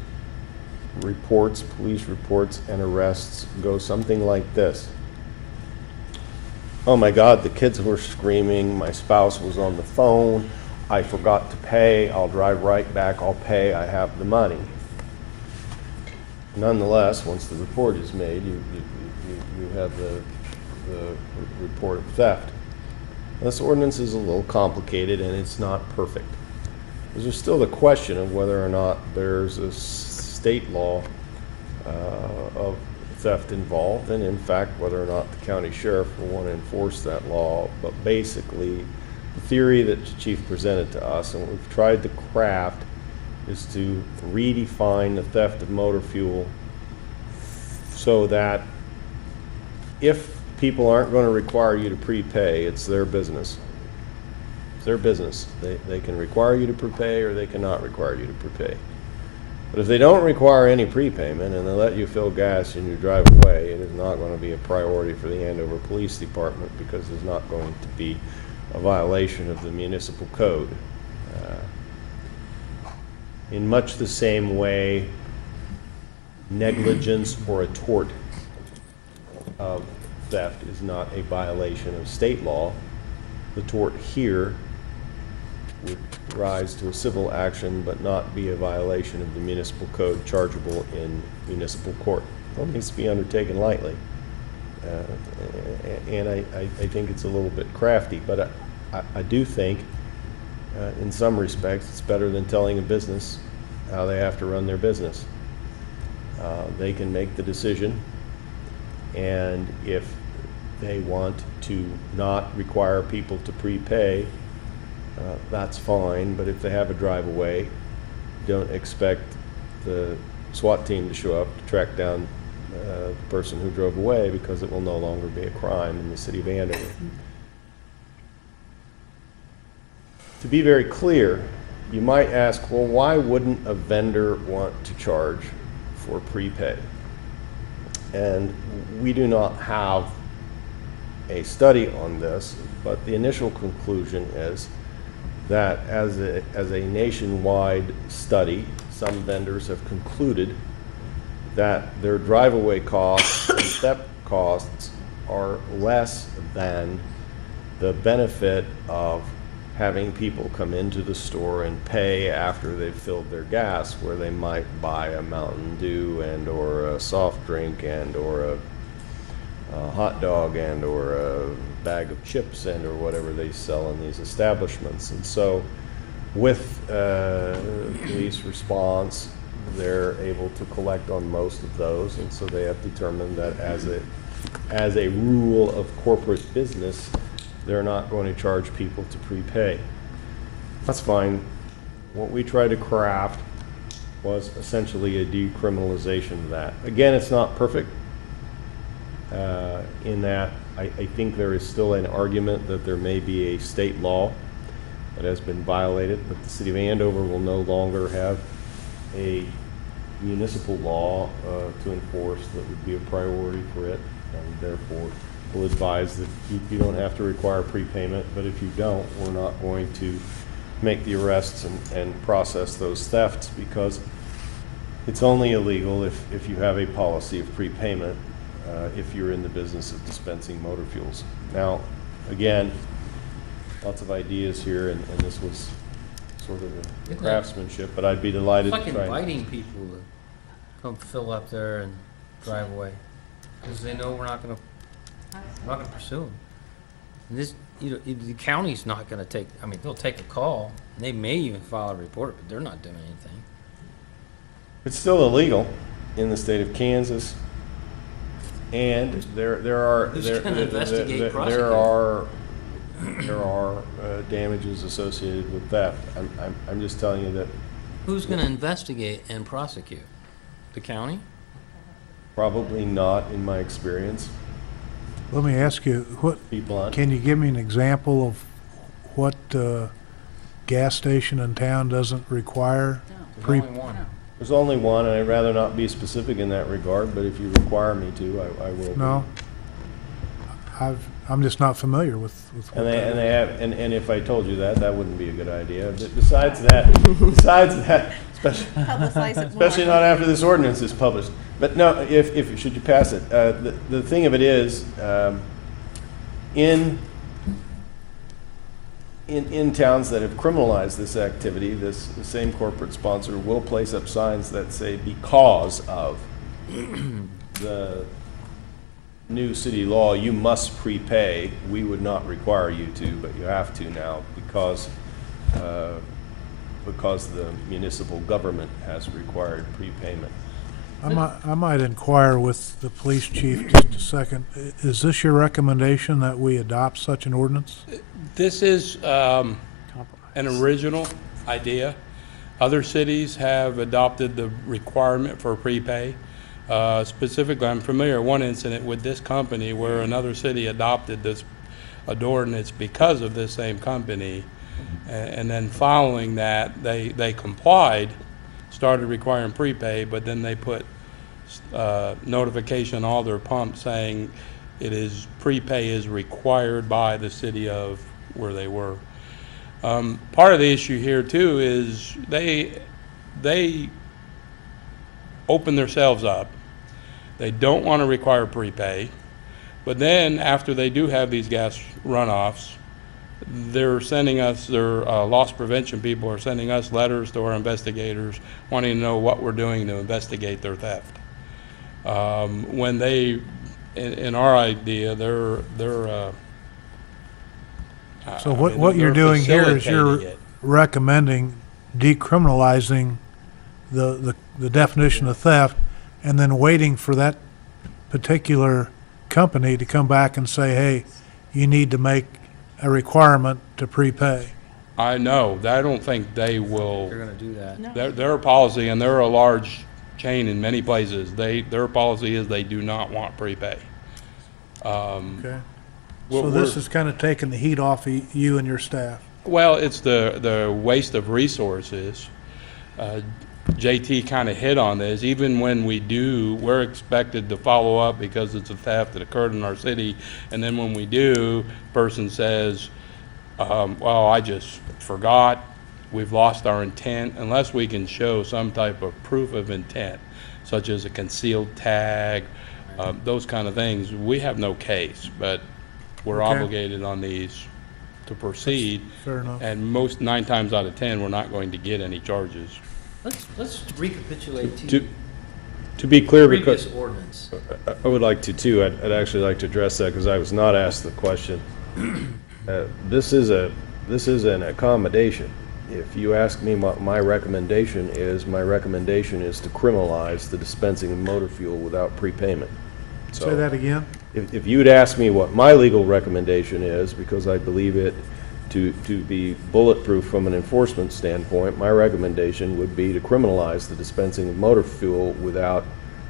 reports, police reports and arrests go something like this. Oh my God, the kids were screaming, my spouse was on the phone, I forgot to pay, I'll drive right back, I'll pay, I have the money. Nonetheless, once the report is made, you have the report of theft. This ordinance is a little complicated and it's not perfect. There's still the question of whether or not there's a state law of theft involved, and in fact whether or not the county sheriff will want to enforce that law. But basically the theory that the chief presented to us and what we've tried to craft is to redefine the theft of motor fuel so that if people aren't going to require you to prepay, it's their business. It's their business. They can require you to prepay or they cannot require you to prepay. But if they don't require any prepayment and they let you fill gas and you drive away, it is not going to be a priority for the Andover Police Department because there's not going to be a violation of the municipal code. In much the same way, negligence or a tort of theft is not a violation of state law. The tort here would rise to a civil action but not be a violation of the municipal code chargeable in municipal court. It needs to be undertaken lightly. And I think it's a little bit crafty, but I do think in some respects, it's better than telling a business how they have to run their business. They can make the decision, and if they want to not require people to prepay, that's fine, but if they have a drive-away, don't expect the SWAT team to show up to track down the person who drove away, because it will no longer be a crime in the city of Andover. To be very clear, you might ask, well, why wouldn't a vendor want to charge for prepay? And we do not have a study on this, but the initial conclusion is that as a nationwide study, some vendors have concluded that their drive-away costs and theft costs are less than the benefit of having people come into the store and pay after they've filled their gas, where they might buy a Mountain Dew and or a soft drink and or a hot dog and or a bag of chips and or whatever they sell in these establishments. And so with police response, they're able to collect on most of those, and so they have determined that as a rule of corporate business, they're not going to charge people to prepay. That's fine. What we tried to craft was essentially a decriminalization of that. Again, it's not perfect in that I think there is still an argument that there may be a state law that has been violated, but the city of Andover will no longer have a municipal law to enforce that would be a priority for it, and therefore will advise that you don't have to require prepayment, but if you don't, we're not going to make the arrests and process those thefts, because it's only illegal if you have a policy of prepayment if you're in the business of dispensing motor fuels. Now, again, lots of ideas here, and this was sort of a craftsmanship, but I'd be delighted It's to like try. inviting people to come fill up there and drive away, because they know we're not gonna pursue them. And this, the county's not gonna take, I mean, they'll take a call, and they may even file a report, but they're not doing anything. It's still illegal in the state of Kansas, and there are Who's there gonna there- investigate, there- prosecute? there are damages associated with theft. I'm just telling you that Who's gonna investigate and prosecute? The county? probably not in my experience. Let me ask you, Be blunt. can you give me an example of what gas station in town doesn't require? There's only one. There's only one, and I'd rather not be specific in that regard, but if you require me to, I will. No? I'm just not familiar with what And that they is. have, and if I told you that, that wouldn't be a good idea. But besides that, especially, Publicize it more. especially not after this ordinance is published. But no, if should you pass it, the thing of it is, in towns that have criminalized this activity, the same corporate sponsor will place up signs that say, because of the new city law, you must prepay. We would not require you to, but you have to now because the municipal government has required prepayment. I might inquire with the police chief just a second. Is this your recommendation that we adopt such an ordinance? This is an original idea. Other cities have adopted the requirement for prepay. Specifically, I'm familiar with one incident with this company where another city adopted this ordinance because of this same company. And then following that, they complied, started requiring prepay, but then they put notification on all their pumps saying prepay is required by the city of where they were. Part of the issue here too is they open themselves up. They don't want to require prepay, but then after they do have these gas runoffs, they're sending us, their loss prevention people are sending us letters to our investigators wanting to know what we're doing to investigate their theft. When they, in our idea, they're So what you're doing here is you're recommending decriminalizing the definition of theft and then waiting for that particular company to come back and say, hey, you need to make a requirement to prepay. I know, I don't think they will. They're gonna do that. No. Their policy, and they're a large chain in many places, their policy is they do not want prepay. Okay. We're- So this we're- is kind of taking the heat off of you and your staff. Well, it's the waste of resources. JT kind of hit on this. Even when we do, we're expected to follow up because it's a theft that occurred in our city. And then when we do, person says, well, I just forgot, we've lost our intent. Unless we can show some type of proof of intent, such as a concealed tag, those kind of things, we have no case. But we're Okay. obligated on these to proceed. Fair enough. And 9 times out of 10, we're not going to get any charges. Let's recapitulate To be clear, previous because ordinance. I would like to too, I'd actually like to address that because I was not asked the question. This is an accommodation. If you ask me what my recommendation is to criminalize the dispensing of motor fuel without prepayment. So Say that again? if you'd ask me what my legal recommendation is, because I believe it to be bulletproof from an enforcement standpoint, my recommendation would be to criminalize the dispensing of motor fuel without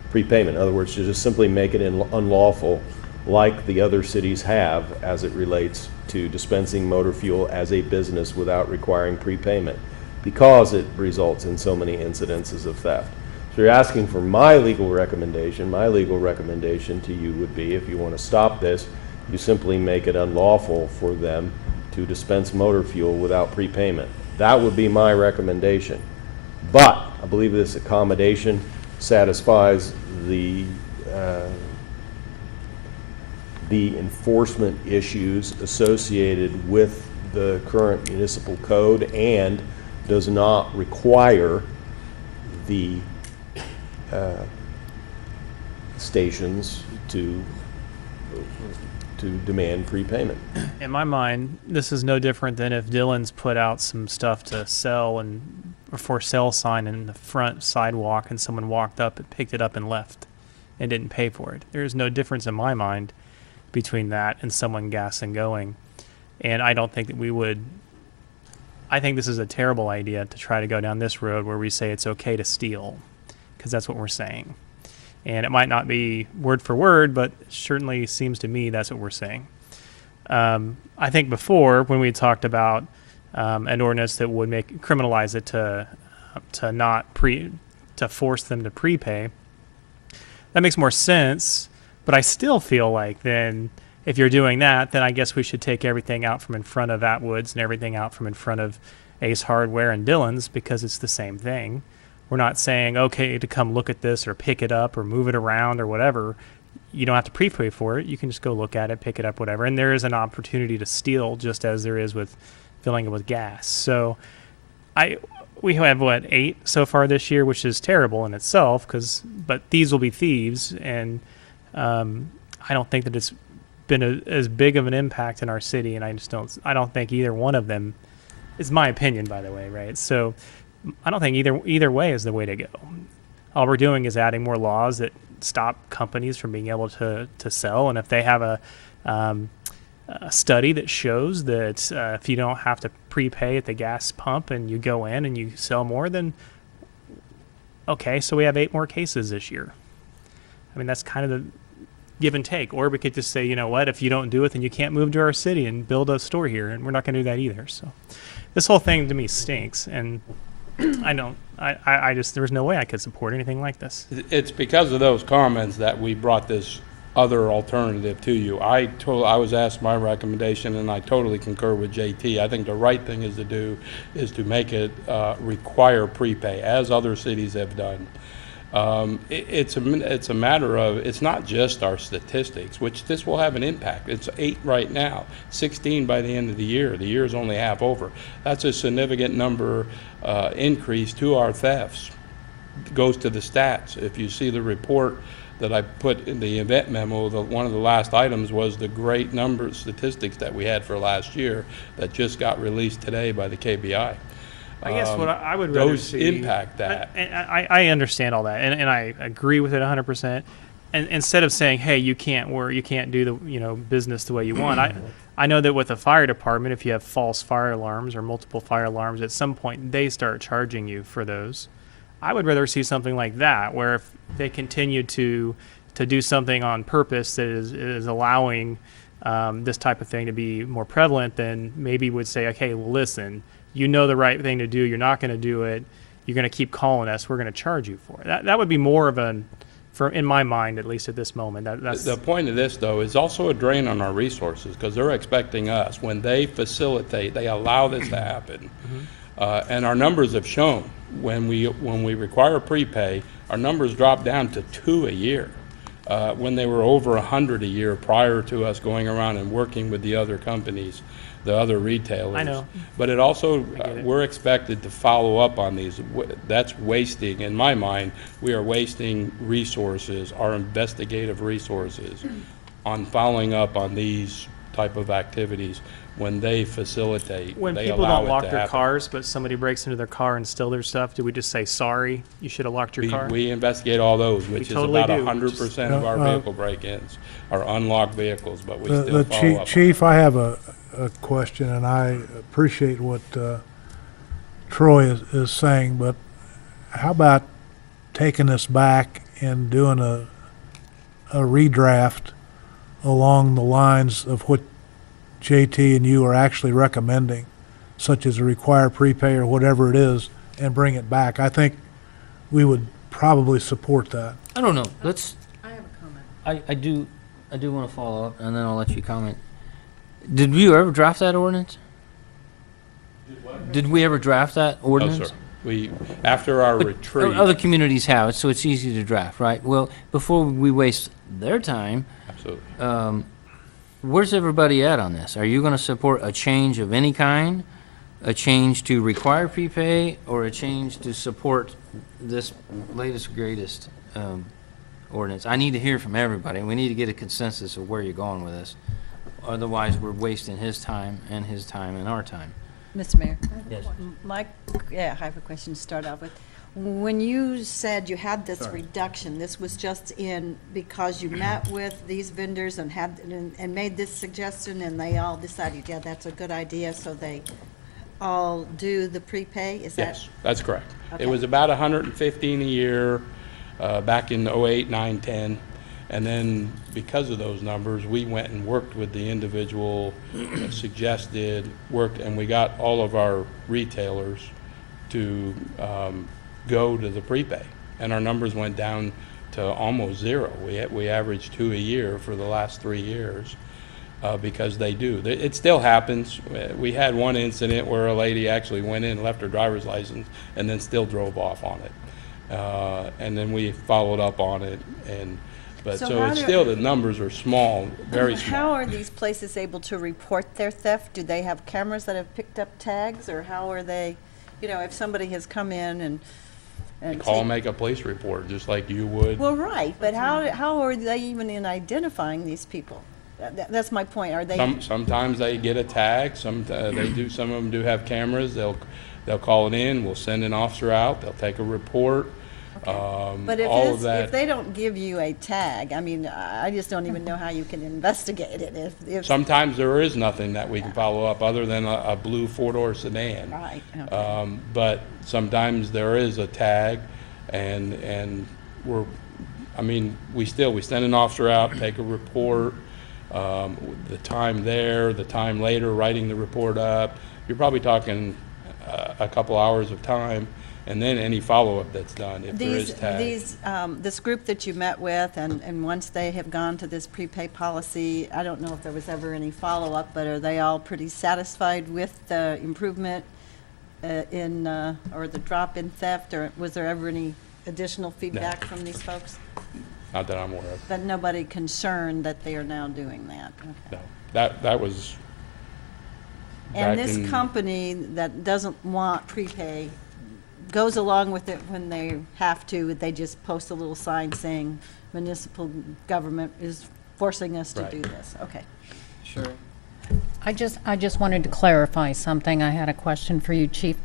prepayment. In other words, to just simply make it unlawful like the other cities have as it relates to dispensing motor fuel as a business without requiring prepayment, because it results in so many incidences of theft. So you're asking for my legal recommendation. My legal recommendation to you would be, if you want to stop this, you simply make it unlawful for them to dispense motor fuel without prepayment. That would be my recommendation. But I believe this accommodation satisfies the enforcement issues associated with the current municipal code and does not require the stations to demand prepayment. In my mind, this is no different than if Dylan's put out some stuff to sell and a for sale sign in the front sidewalk and someone walked up and picked it up and left and didn't pay for it. There's no difference in my mind between that and someone gas and going. And I don't think that we would, I think this is a terrible idea to try to go down this road where we say it's okay to steal, because that's what we're saying. And it might not be word for word, but it certainly seems to me that's what we're saying. I think before, when we talked about an ordinance that would criminalize it to force them to prepay, that makes more sense. But I still feel like then, if you're doing that, then I guess we should take everything out from in front of Atwood's and everything out from in front of Ace Hardware and Dillon's, because it's the same thing. We're not saying, okay, to come look at this or pick it up or move it around or whatever. You don't have to prepay for it. You can just go look at it, pick it up, whatever. And there is an opportunity to steal, just as there is with filling it with gas. So we have, 8 so far this year, which is terrible in itself, but thieves will be thieves. And I don't think that it's been as big of an impact in our city. And I don't think either one of them, is my opinion, by the way, right? So I don't think either way is the way to go. All we're doing is adding more laws that stop companies from being able to sell. And if they have a study that shows that if you don't have to prepay at the gas pump and you go in and you sell more, then okay, so we have 8 more cases this year. I mean, that's kind of the give and take. Or we could just say, you know what, if you don't do it, then you can't move to our city and build a store here. And we're not going to do that either. So this whole thing to me stinks. And I just, there was no way I could support anything like this. It's because of those comments that we brought this other alternative to you. I was asked my recommendation, and I totally concur with JT. I think the right thing is to do is to make it require prepay, as other cities have done. It's a matter of, it's not just our statistics, which this will have an impact. It's 8 right now, 16 by the end of the year. The year is only half over. That's a significant number increase to our thefts. It goes to the stats. If you see the report that I put in the event memo, one of the last items was the great number statistics that we had for last year that just got released today by the KBI. I guess what I would rather Those see impact that. And I understand all that, and I agree with it 100%. And instead of saying, "Hey, you can't do the business the way you want," I know that with the fire department, if you have false fire alarms or multiple fire alarms, at some point they start charging you for those. I would rather see something like that, where if they continue to do something on purpose that is allowing this type of thing to be more prevalent, then maybe would say, "Okay, well, listen, you know the right thing to do. You're not going to do it. You're going to keep calling us. We're going to charge you for it." That would be more of in my mind, at least at this moment. That's The point of this, though, is also a drain on our resources, because they're expecting us, when they facilitate, they allow this to happen. And our numbers have shown, when we require prepay, our numbers drop down to 2 a year, when they were over 100 a year prior to us going around and working with the other companies, the other retailers. I know. But it also, we're expected to follow up on these. That's wasting, in my mind, we are wasting resources, our investigative resources, on following up on these type of activities when they facilitate, when they people allow don't it lock to their happen. cars, but somebody breaks into their car and steal their stuff. Do we just say, "Sorry, you should have locked your car"? We investigate all those, which is totally about do. 100% of our vehicle break-ins are unlocked vehicles, but we The still follow up. Chief, I have a question, and I appreciate what Troy is saying, but how about taking this back and doing a redraft along the lines of what JT and you are actually recommending, such as a required prepay or whatever it is, and bring it back? I think we would probably support that. I don't know. Let's. I have a comment. I do want to follow up, and then I'll let you comment. Did we ever draft that ordinance? Did we ever draft that ordinance? No, sir. We, after our retreat. Other communities have it, so it's easy to draft, right? Well, before we waste their time, Absolutely. Where's everybody at on this? Are you going to support a change of any kind, a change to require prepay, or a change to support this latest, greatest ordinance? I need to hear from everybody. We need to get a consensus of where you're going with this. Otherwise, we're wasting his time and our time. Mr. Mayor? Yes. Mike, yeah, I have a question to start off with. When you said you had this reduction, this was just because you met with these vendors and made this suggestion, and they all decided, yeah, that's a good idea, so they all do the prepay? Is that? Yes, that's correct. Okay. It was about 115 a year back in 08, 9, 10. And then because of those numbers, we went and worked with the individual, worked, and we got all of our retailers to go to the prepay. And our numbers went down to almost zero. We averaged 2 a year for the last 3 years because they do. It still happens. We had one incident where a lady actually went in and left her driver's license and then still drove off on it. And then we followed up on it, but So it's still, the numbers are small, very small. How are these places able to report their theft? Do they have cameras that have picked up tags, or how are they, if somebody has come in and Make a police report, just like you would. Well, right, but how are they even in identifying these people? That's my point. Are they? Sometimes they get a tag, some of them do have cameras, they'll call it in, we'll send an officer out, they'll take a report. But if they don't give you a tag, I just don't even know how you can investigate it. If Sometimes there is nothing that we can follow up other than a blue 4-door sedan. Right, okay. But sometimes there is a tag, and we send an officer out, take a report, the time there, the time later, writing the report up. You're probably talking a couple hours of time. And then any follow-up that's done, if there is tags. This group that you met with, and once they have gone to this prepay policy, I don't know if there was ever any follow-up, but are they all pretty satisfied with the improvement or the drop in theft, or was there ever any additional feedback from these folks? Not that I'm aware of. But nobody concerned that they are now doing that? Okay. No, that was And back this in- company that doesn't want prepay goes along with it when they have to, they just post a little sign saying, municipal government is forcing us to Right. do this. Okay. Sure. I just wanted to clarify something. I had a question for you, Chief.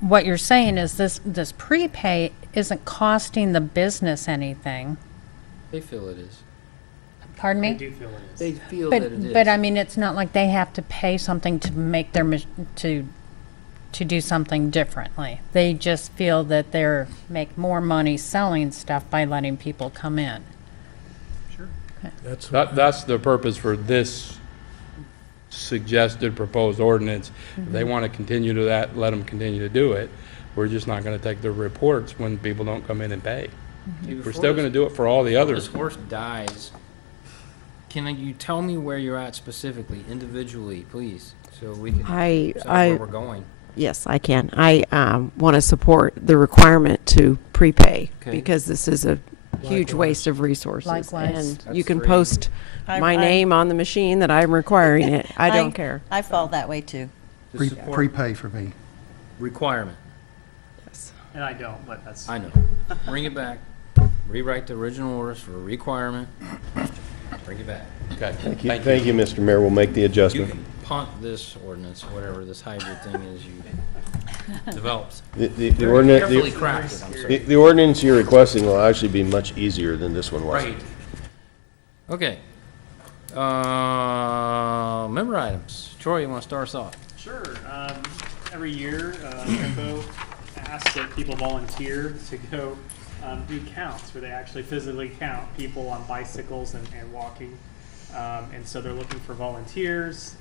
What you're saying is this prepay isn't costing the business anything. They feel it is. Pardon me? They do feel it is. They feel But that it is. but I mean, it's not like they have to pay something to make their to do something differently. They just feel that they're make more money selling stuff by letting people come in. That's the purpose for this suggested proposed ordinance. If they want to continue to that, let them continue to do it. We're just not going to take the reports when people don't come in and pay. We're still going to do it for all the Before others. this horse dies, can you tell me where you're at specifically, individually, please, so we can decide where we're going? Yes, I can. I want to support the requirement to prepay Okay. because this is a huge Likewise. waste of resources. Likewise. And That's you can 3. post my name on the machine that I'm requiring it. I don't care. I fall that way too. To support Prepay for me. requirement. And I don't, but that's. I know. Bring it back. Rewrite the original orders for requirement. Bring it back. Okay. Thank you, Mr. Mayor. We'll make the You adjustment. can punt this ordinance, whatever this hybrid thing is you developed. The Very ordinance, carefully crafted, I'm sorry. the ordinance you're requesting will actually be much easier than this one was. Right. Okay. Member items. Troy, you want to start us off? Sure. Every year, INFO asks that people volunteer to go do counts where they actually physically count people on bicycles and walking. And so they're looking for volunteers.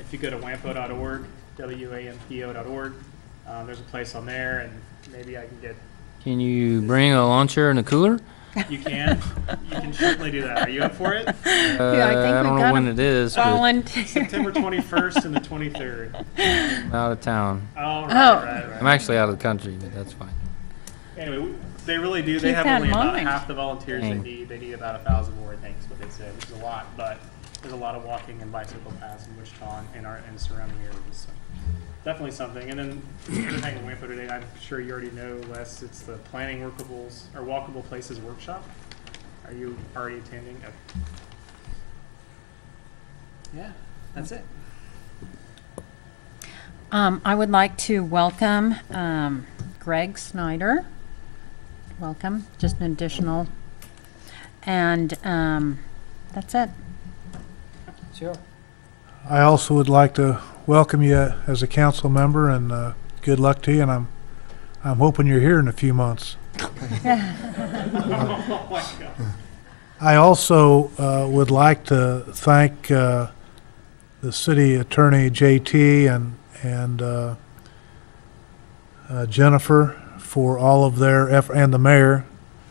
If you go to wampo.org, WAMPO.org, there's a place on there, and maybe I can get. Can you bring a lawn chair and a cooler? You can certainly do that. Are you up for it? I don't know when it is, but September 21st and the 23rd. I'm out of town. Oh, right. I'm actually out of the country, but that's fine. Anyway, they really do. They Keep have that only in about mind. half the volunteers they Dang. need. They need about 1,000 more, I think, is what they said, which is a lot. But there's a lot of walking and bicycle paths in Wichita and in surrounding areas. So definitely something. And then the other thing in Wampo today, I'm sure you already know, Les, it's the Planning Workables or Walkable Places Workshop. Are you already attending? Yeah, that's it. I would like to welcome Greg Snyder. Welcome, just an additional. And that's it. Sure. I also would like to welcome you as a council member and good luck to you. And I'm hoping you're here in a few months. Oh my God. I also would like to thank the city attorney JT and Jennifer for all of their effort, and the mayor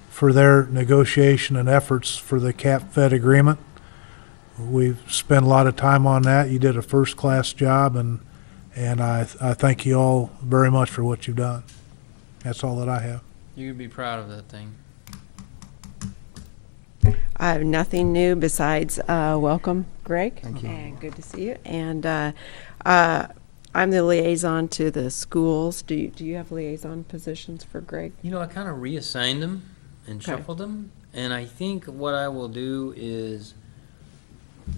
for their negotiation and efforts for the cap-fed agreement. We've spent a lot of time on that. You did a first-class job, and I thank you all very much for what you've done. That's all that I have. You could be proud of that thing. I have nothing new besides welcome, Greg. Thank you. And good to see you. And I'm the liaison to the schools. Do you have liaison positions for Greg? You know, I kind of reassigned them and Okay. shuffled them, and I think what I will do is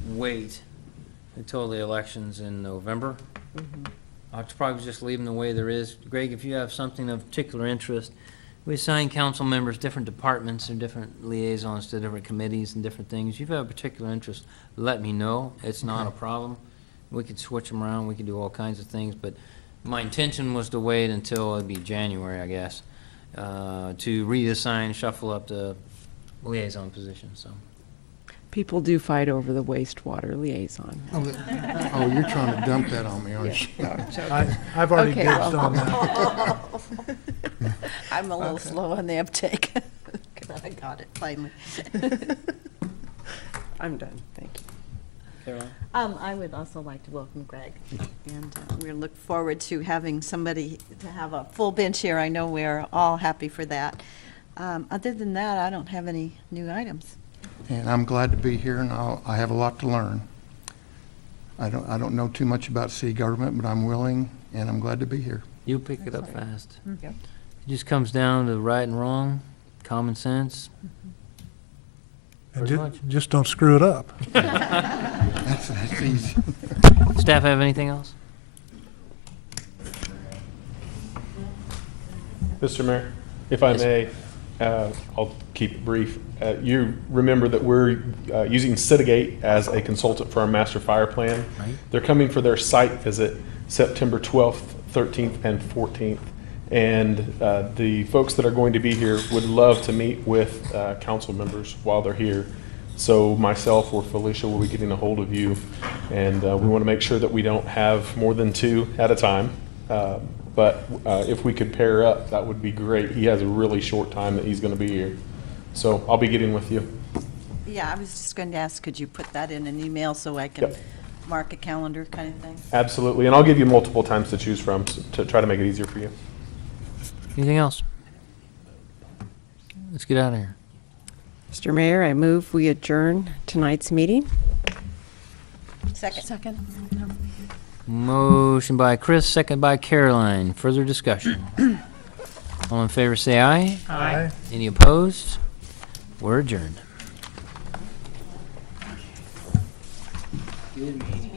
wait until the elections in November. I'll probably just leave them the way there is. Greg, if you have something of particular interest, we assign council members different departments or different liaisons to different committees and different things. If you have a particular interest, let me know. It's not a problem. We could switch them around. We could do all kinds of things, but my intention was to wait until it'd be January, I guess, to reassign, shuffle up the liaison position, so. People do fight over the wastewater liaison. Oh, you're trying to dump that on me, aren't you? No, I'm joking. I've already Okay, dibs well- on that. I'm a little slow on the uptake. I got it finally. I'm done, thank you. Caroline? I would also like to welcome Greg, and we look forward to having somebody, to have a full bench here. I know we're all happy for that. Other than that, I don't have any new items. And I'm glad to be here, and I have a lot to learn. I don't know too much about city government, but I'm willing, and I'm glad to be here. You'll pick it up fast. Yep. It just comes down to right and wrong, Common sense. And Pretty much. just don't screw it up. That's easy. Staff have anything else? Mr. Mayor, if I may, I'll keep it brief. You remember that we're using Citigate as a consultant for our master fire plan. Right. They're coming for their site visit September 12th, 13th, and 14th. And the folks that are going to be here would love to meet with council members while they're here. So myself or Felicia will be getting a hold of you, and we want to make sure that we don't have more than 2 at a time. But if we could pair up, that would be great. He has a really short time that he's going to be here. So I'll be getting with you. Yeah, I was just going to ask, could you put that in an email so I can mark a calendar kind of thing? Absolutely. And I'll give you multiple times to choose from to try to make it easier for you. Anything else? Let's get out of here. Mr. Mayor, I move we adjourn tonight's meeting. Second. Motion by Chris, second by Caroline. Further discussion. All in favor say aye. Aye. Any opposed? We're adjourned. Good meeting.